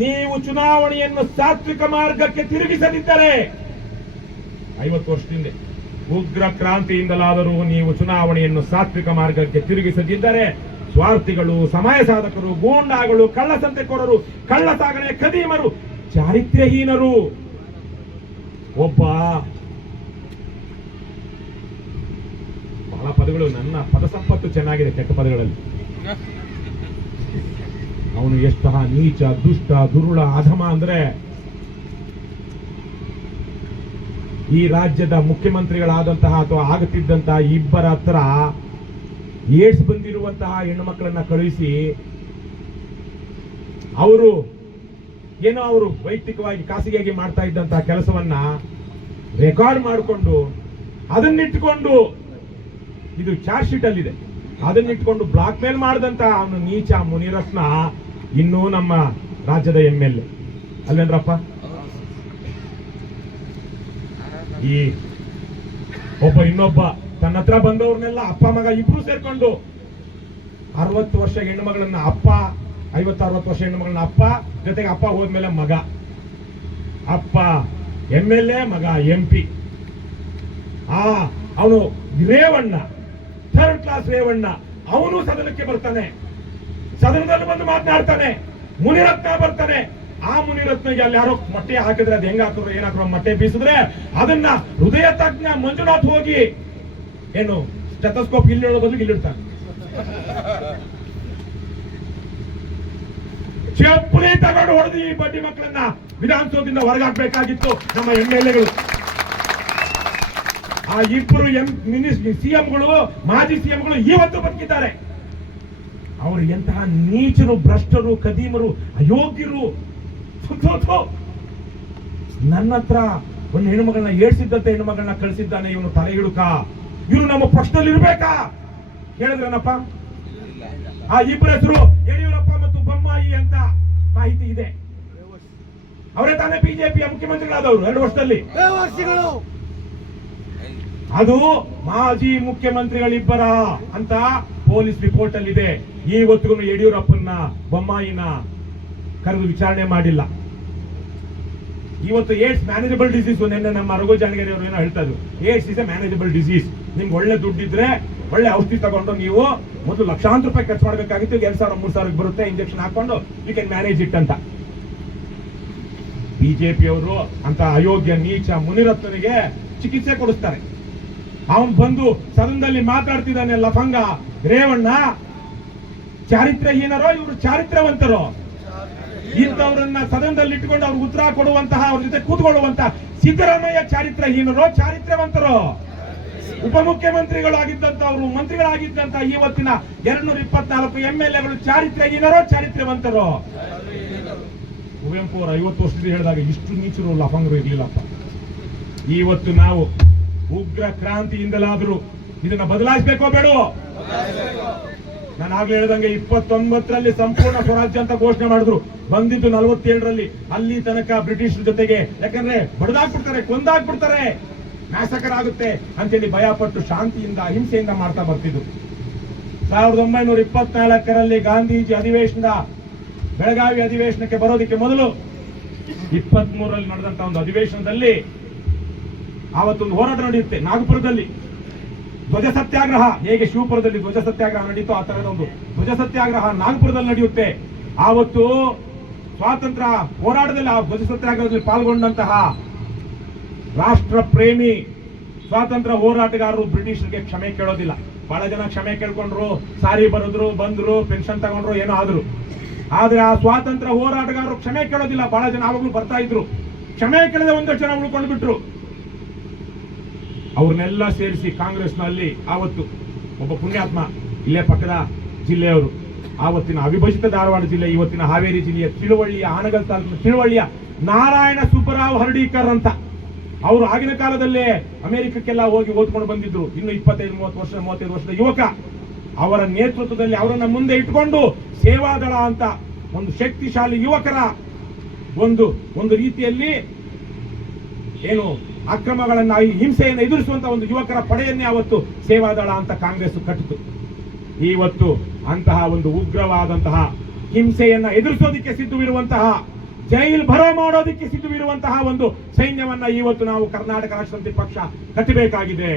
ನೀವು ಚುನಾವಣೆಯನ್ನು ಸಾತ್ವಿಕ ಮಾರ್ಗಕ್ಕೆ ತಿರುಗಿಸದಿದ್ದರೆ ಐವತ್ತು ವರ್ಷದಿಂದ ಉಗ್ರ ಕ್ರಾಂತಿಯಿಂದಲಾದರೂ ನೀವು ಚುನಾವಣೆಯನ್ನು ಸಾತ್ವಿಕ ಮಾರ್ಗಕ್ಕೆ ತಿರುಗಿಸದಿದ್ದರೆ ಸ್ವಾರ್ಥಿಗಳು, ಸಮಯ ಸಾಧಕರು, ಗೂಂಡಾಗಳು, ಕಳ್ಳಸಂತೆಕೋರರು ಕಳ್ಳ ಸಾಗಣೆ ಕದೀಮರು ಚಾರಿತ್ರ್ಯಹೀನರು. ಒಬ್ಬ ಬಹಳ ಪದಗಳು ನನ್ನ ಪದ ಸಂಪತ್ತು ಚೆನ್ನಾಗಿದೆ ಕೆಟ್ಟ ಪದಗಳಲ್ಲಿ. ಅವನು ಎಷ್ಟಹ ನೀಚ, ದುಷ್ಟ, ದುರುಳ, ಅಧಮ ಅಂದ್ರೆ ಈ ರಾಜ್ಯದ ಮುಖ್ಯಮಂತ್ರಿಗಳಾದಂತಹ ಅಥವಾ ಆಗುತ್ತಿದ್ದಂತಹ ಇಬ್ಬರ ಹತ್ರ ಏಡ್ಸ್ ಬಂದಿರುವಂತಹ ಹೆಣ್ಣುಮಕ್ಕಳನ್ನ ಕಳುಹಿಸಿ ಅವರು ಏನೋ ಅವರು ವೈಯಕ್ತಿಕವಾಗಿ ಖಾಸಗಿಯಾಗಿ ಮಾಡ್ತಾ ಇದ್ದಂತಹ ಕೆಲಸವನ್ನ ರೆಕಾರ್ಡ್ ಮಾಡಿಕೊಂಡು ಅದನ್ನಿಟ್ಟುಕೊಂಡು ಇದು ಚಾರ್ಜ್ ಶೀಟ್ ಅಲ್ಲಿದೆ ಅದನ್ನಿಟ್ಕೊಂಡು ಬ್ಲಾಕ್ ಮೇಲ್ ಮಾಡಿದಂತಹ ಅವನು ನೀಚ ಮುನಿರತ್ನ ಇನ್ನೂ ನಮ್ಮ ರಾಜ್ಯದ ಎಂ ಎಲ್ ಎ ಅಲ್ವೇನ್ರಪ್ಪ? ಈ ಒಬ್ಬ ಇನ್ನೊಬ್ಬ ತನ್ನ ಹತ್ರ ಬಂದವ್ರನ್ನೆಲ್ಲ ಅಪ್ಪ ಮಗ ಇಬ್ರು ಸೇರ್ಕೊಂಡು ಅರವತ್ತು ವರ್ಷ ಹೆಣ್ಣು ಮಗಳನ್ನ ಅಪ್ಪ, ಐವತ್ತು, ಅರವತ್ತು ವರ್ಷ ಹೆಣ್ಣು ಮಗಳನ್ನ ಅಪ್ಪ, ಜೊತೆಗೆ ಅಪ್ಪ ಹೋದ್ಮೇಲೆ ಮಗ. ಅಪ್ಪ ಎಂ ಎಲ್ ಎ ಮಗ ಎಂ ಪಿ ಆ, ಅವನು ರೇವಣ್ಣ ಥರ್ಡ್ ಕ್ಲಾಸ್ ರೇವಣ್ಣ. ಅವನು ಸದನಕ್ಕೆ ಬರ್ತಾನೆ. ಸದನದಲ್ಲಿ ಬಂದು ಮಾತನಾಡ್ತಾನೆ. ಮುನಿರತ್ನ ಬರ್ತಾನೆ. ಆ ಮುನಿರತ್ನಗೆ ಅಲ್ಲಿ ಯಾರೋ ಮೊಟ್ಟೆ ಹಾಕಿದ್ರೆ ಅದು ಹೆಂಗ್ ಹಾಕಿದ್ರು ಏನಾದ್ರು ಮೊಟ್ಟೆ ಬೀಸಿದ್ರೆ ಅದನ್ನ ಹೃದಯ ತಜ್ಞ ಮಂಜುನಾಥ್ ಹೋಗಿ ಏನು ಸ್ಟೆಥೋಸ್ಕೋಪ್ ಇಲ್ಲಿ ಇಡೋ ಬದಲು ಇಲ್ಲಿಡ್ತಾನೆ ಚಪ್ಪಲಿ ತಗೊಂಡು ಹೊಡೆದು ಈ ಬಡ್ಡಿ ಮಕ್ಕಳನ್ನ ವಿಧಾನಸೌಧದಿಂದ ಹೊರಗಾಕ್ಬೇಕಾಗಿತ್ತು ನಮ್ಮ ಎಂ ಎಲ್ ಎಗಳು ಆ ಇಬ್ಬರು ಎಂ ಮಿನಿಸ್ ಸಿಎಂಗಳು ಮಾಜಿ ಸಿಎಂಗಳು ಇವತ್ತು ಬದುಕಿದ್ದಾರೆ. ಅವರು ಎಂತಹ ನೀಚರು, ಭ್ರಷ್ಟರು ಕದೀಮರು ಅಯೋಗ್ಯರು. ನನ್ನ ಹತ್ರ ಒಂದು ಹೆಣ್ಮಗಳನ್ನ ಏಡ್ಸಿದ್ದಂತೆ ಹೆಣ್ಮಗಳನ್ನ ಕಳಿಸಿದ್ದಾನೆ, ಇವನು ತಲೆ ಹಿಡುಕ. ಇವನು ನಮ್ಮ ಪಕ್ಷದಲ್ಲಿ ಇರ್ಬೇಕಾ ಹೇಳಿದ್ರನಪ್ಪ ಆ ಇಬ್ಬರ ಹೆಸರು ಯಡಿಯೂರಪ್ಪ ಮತ್ತು ಬೊಮ್ಮಾಯಿ ಅಂತ ಮಾಹಿತಿ ಇದೆ. ಅವರೇ ತಾನೇ ಬಿಜೆಪಿಯ ಮುಖ್ಯಮಂತ್ರಿಗಳಾದವರು ಎರಡು ವರ್ಷದಲ್ಲಿ. ಅದು ಮಾಜಿ ಮುಖ್ಯಮಂತ್ರಿಗಳಿಬ್ಬರ ಅಂತ ಪೊಲೀಸ್ ರಿಪೋರ್ಟ್ ಅಲ್ಲಿ ಇದೆ ಇವತ್ತಿಗೂ ಯಡಿಯೂರಪ್ಪನ ಬೊಮ್ಮಾಯಿನ ಕರೆದು ವಿಚಾರಣೆ ಮಾಡಿಲ್ಲ. ಇವತ್ತು ಏಡ್ಸ್ ಮ್ಯಾನೇಜಬಲ್ ಡಿಸೀಸ್ ನಿನ್ನೆ ನಮ್ಮ ಅರಗು ಜಾನಗೇರಿ ಅವರು ಏನೋ ಹೇಳ್ತಾ ಇದ್ರು. AIDS is a manageable disease ನಿಮ್ಗೆ ಒಳ್ಳೆ ದುಡ್ಡಿದ್ರೆ ಒಳ್ಳೆ ಔಷಧಿ ತಗೊಂಡು ನೀವು ಮೊದಲು ಲಕ್ಷಾಂತರ ರೂಪಾಯಿ ಖರ್ಚು ಮಾಡಬೇಕಾಗಿತ್ತು. ಎರಡ್ ಸಾವಿರ, ಮೂರ್ ಸಾವಿರಕ್ಕೆ ಬರುತ್ತೆ ಇಂಜೆಕ್ಷನ್ ಹಾಕೊಂಡು ಯು ಕ್ಯಾನ್ ಮ್ಯಾನೇಜ್ ಇಟ್ ಅಂತ. ಬಿಜೆಪಿಯವರು ಅಂತ ಅಯೋಗ್ಯ, ನೀಚ ಮುನಿರತ್ನನಿಗೆ ಚಿಕಿತ್ಸೆ ಕೊಡಿಸ್ತಾರೆ. ಅವನ್ ಬಂದು ಸದನದಲ್ಲಿ ಮಾತಾಡ್ತಿದ್ದಾನೆ ಲಫಂಗ, ರೇವಣ್ಣ ಚಾರಿತ್ರ್ಯಹೀನರೋ, ಇವರು ಚಾರಿತ್ರವಂತರೋ ಇಂಥವ್ರನ್ನ ಸದನದಲ್ಲಿ ಇಟ್ಟುಕೊಂಡು ಅವ್ರಿಗೆ ಉತ್ತರ ಕೊಡುವಂತಹ, ಅವ್ರ ಜೊತೆ ಕೂತ್ಕೊಳ್ಳುವಂತಹ ಸಿದ್ದರಾಮಯ್ಯ ಚಾರಿತ್ರ್ಯಹೀನರೋ, ಚಾರಿತ್ರ್ಯವಂತರೋ? ಉಪಮುಖ್ಯಮಂತ್ರಿಗಳಾಗಿದ್ದಂತವ್ರು ಮಂತ್ರಿಗಳಾಗಿದ್ದಂತ ಇವತ್ತಿನ ಎರಡ್ನೂರ ಇಪ್ಪತ್ನಾಲ್ಕು ಎಂ ಎಲ್ ಎಗಳು ಚಾರಿತ್ರ್ಯಹೀನರೋ, ಚಾರಿತ್ರ್ಯವಂತರೋ? ಕುವೆಂಪು ಅವರು ಐವತ್ತು ವರ್ಷದಿಂದ ಹೇಳಿದಾಗ ಇಷ್ಟು ನೀಚರು ಲಫಂಗರು ಇರ್ಲಿಲ್ಲಪ್ಪ. ಇವತ್ತು ನಾವು ಉಗ್ರ ಕ್ರಾಂತಿಯಿಂದಲಾದರೂ ಇದನ್ನ ಬದಲಾಯಿಸಬೇಕೋ ಬೇಡವೋ? ನಾನು ಆಗ್ಲೇ ಹೇಳ್ದಂಗೆ ಇಪ್ಪತ್ತೊಂಬತ್ತರಲ್ಲಿ ಸಂಪೂರ್ಣ ಸ್ವರಾಜ್ಯ ಅಂತ ಘೋಷಣೆ ಮಾಡಿದ್ರು. ಬಂದಿದ್ದು ನಲವತ್ತೇಳರಲ್ಲಿ. ಅಲ್ಲಿ ತನಕ ಬ್ರಿಟಿಷ್ ಜೊತೆಗೆ, ಯಾಕಂದ್ರೆ ಬಡದಾಕ್ಬಿಡ್ತಾರೆ ಕೊಂದಾಕ್ಬಿಡ್ತಾರೆ ನಾಸಕರ ಆಗುತ್ತೆ ಅಂತೇಳಿ ಭಯಪಟ್ಟು ಶಾಂತಿಯಿಂದ, ಅಹಿಂಸೆಯಿಂದ ಮಾಡ್ತಾ ಬರ್ತಿದ್ರು. ಸಾವಿರದ ಒಂಬೈನೂರ ಇಪ್ಪತ್ನಾಲ್ಕರಲ್ಲಿ ಗಾಂಧೀಜಿ ಅಧಿವೇಶನದ, ಬೆಳಗಾವಿ ಅಧಿವೇಶನಕ್ಕೆ ಬರೋದಕ್ಕೆ ಮೊದಲು ಇಪ್ಪತ್ತ್ ನಡೆದಂತಹ ನಡೆದಂತ ಒಂದು ಅಧಿವೇಶನದಲ್ಲಿ, ಆವತ್ತೊಂದು ಹೋರಾಟ ನಡೆಯುತ್ತೆ ನಾಗಪುರದಲ್ಲಿ. ಧ್ವಜ ಸತ್ಯಾಗ್ರಹ ಹೇಗೆ ಶಿವಪುರದಲ್ಲಿ ಧ್ವಜ ಸತ್ಯಾಗ್ರಹ ನಡೆಯಿತು ಆ ತರಹದ ಒಂದು ಧ್ವಜ ಸತ್ಯಾಗ್ರಹ ನಾಗಪುರದಲ್ಲಿ ನಡೆಯುತ್ತೆ. ಆವತ್ತು ಸ್ವಾತಂತ್ರ್ಯ ಹೋರಾಟದಲ್ಲಿ ಆ ಧ್ವಜ ಸತ್ಯಾಗ್ರಹದಲ್ಲಿ ಪಾಲ್ಗೊಂಡಂತಹ ರಾಷ್ಟ್ರ ಪ್ರೇಮಿ ಸ್ವಾತಂತ್ರ್ಯ ಹೋರಾಟಗಾರರು ಬ್ರಿಟಿಷರಿಗೆ ಕ್ಷಮೆ ಕೇಳೋದಿಲ್ಲ. ಬಹಳ ಜನ ಕ್ಷಮೆ ಕೇಳ್ಕೊಂಡ್ರು, ಸಾರಿ ಬರೆದ್ರು, ಬಂದ್ರು, ಪೆನ್ಷನ್ ತಗೊಂಡ್ರು, ಏನೋ ಆದ್ರು. ಆದ್ರೆ ಆ ಸ್ವಾತಂತ್ರ್ಯ ಹೋರಾಟಗಾರರು ಕ್ಷಮೆ ಕೇಳೋದಿಲ್ಲ. ಬಹಳ ಜನ ಆವಾಗಲೂ ಬರ್ತಾ ಇದ್ರು. ಕ್ಷಮೆ ಕೇಳದೆ ಒಂದಷ್ಟು ಜನ ಉಳ್ಕೊಂಡು ಬಿಟ್ರು ಅವ್ರನ್ನೆಲ್ಲ ಸೇರಿಸಿ ಕಾಂಗ್ರೆಸ್ನಲ್ಲಿ ಆವತ್ತು ಒಬ್ಬ ಪುಣ್ಯಾತ್ಮ ಇಲ್ಲೇ ಪಕ್ಕದ ಜಿಲ್ಲೆಯವರು. ಆವತ್ತಿನ ಅವಿಭಜಿತ ಧಾರವಾಡ ಜಿಲ್ಲೆ, ಇವತ್ತಿನ ಹಾವೇರಿ ಜಿಲ್ಲೆಯ ತಿಳುವಳ್ಳಿಯ ಆನಗಲ್ ತಾಲೂಕಿನ ತಿಳುವಳ್ಳಿಯ ನಾರಾಯಣ ಸುಬ್ಬರಾವ್ ಹರಡೀಕರ್ ಅಂತ. ಅವರು ಆಗಿನ ಕಾಲದಲ್ಲೇ ಅಮೆರಿಕಕ್ಕೆಲ್ಲ ಹೋಗಿ ಓದ್ಕೊಂಡು ಬಂದಿದ್ರು. ಇನ್ನು ಇಪ್ಪತ್ತೈದು, ಮೂವತ್ತು ವರ್ಷ, ಮೂವತ್ತೈದು ವರ್ಷದ ಯುವಕ. ಅವರ ನೇತೃತ್ವದಲ್ಲಿ ಅವರನ್ನ ಮುಂದೆ ಇಟ್ಕೊಂಡು ಸೇವಾದಳ ಅಂತ ಒಂದು ಶಕ್ತಿಶಾಲಿ ಯುವಕರ ಒಂದು ಒಂದು ರೀತಿಯಲ್ಲಿ ಏನು ಅಕ್ರಮಗಳನ್ನ ಈ ಹಿಂಸೆಯನ್ನು ಎದುರಿಸುವಂತ ಒಂದು ಯುವಕರ ಪಡೆಯನ್ನೇ ಅವತ್ತು ಸೇವಾದಳ ಅಂತ ಕಾಂಗ್ರೆಸ್ ಕಟ್ಟಿತು. ಇವತ್ತು ಅಂತಹ ಒಂದು ಉಗ್ರವಾದಂತಹ ಹಿಂಸೆಯನ್ನ ಎದುರಿಸೋದಕ್ಕೆ ಸಿದ್ಧವಿರುವಂತಹ, ಜೈಲ್ ಭರೋ ಮಾಡೋದಕ್ಕೆ ಸಿದ್ಧವಿರುವಂತಹ ಒಂದು ಸೈನ್ಯವನ್ನ ಇವತ್ತು ನಾವು ಕರ್ನಾಟಕ ರಾಷ್ಟ್ರಪತಿ ಪಕ್ಷ ಕಟ್ಟಬೇಕಾಗಿದೆ.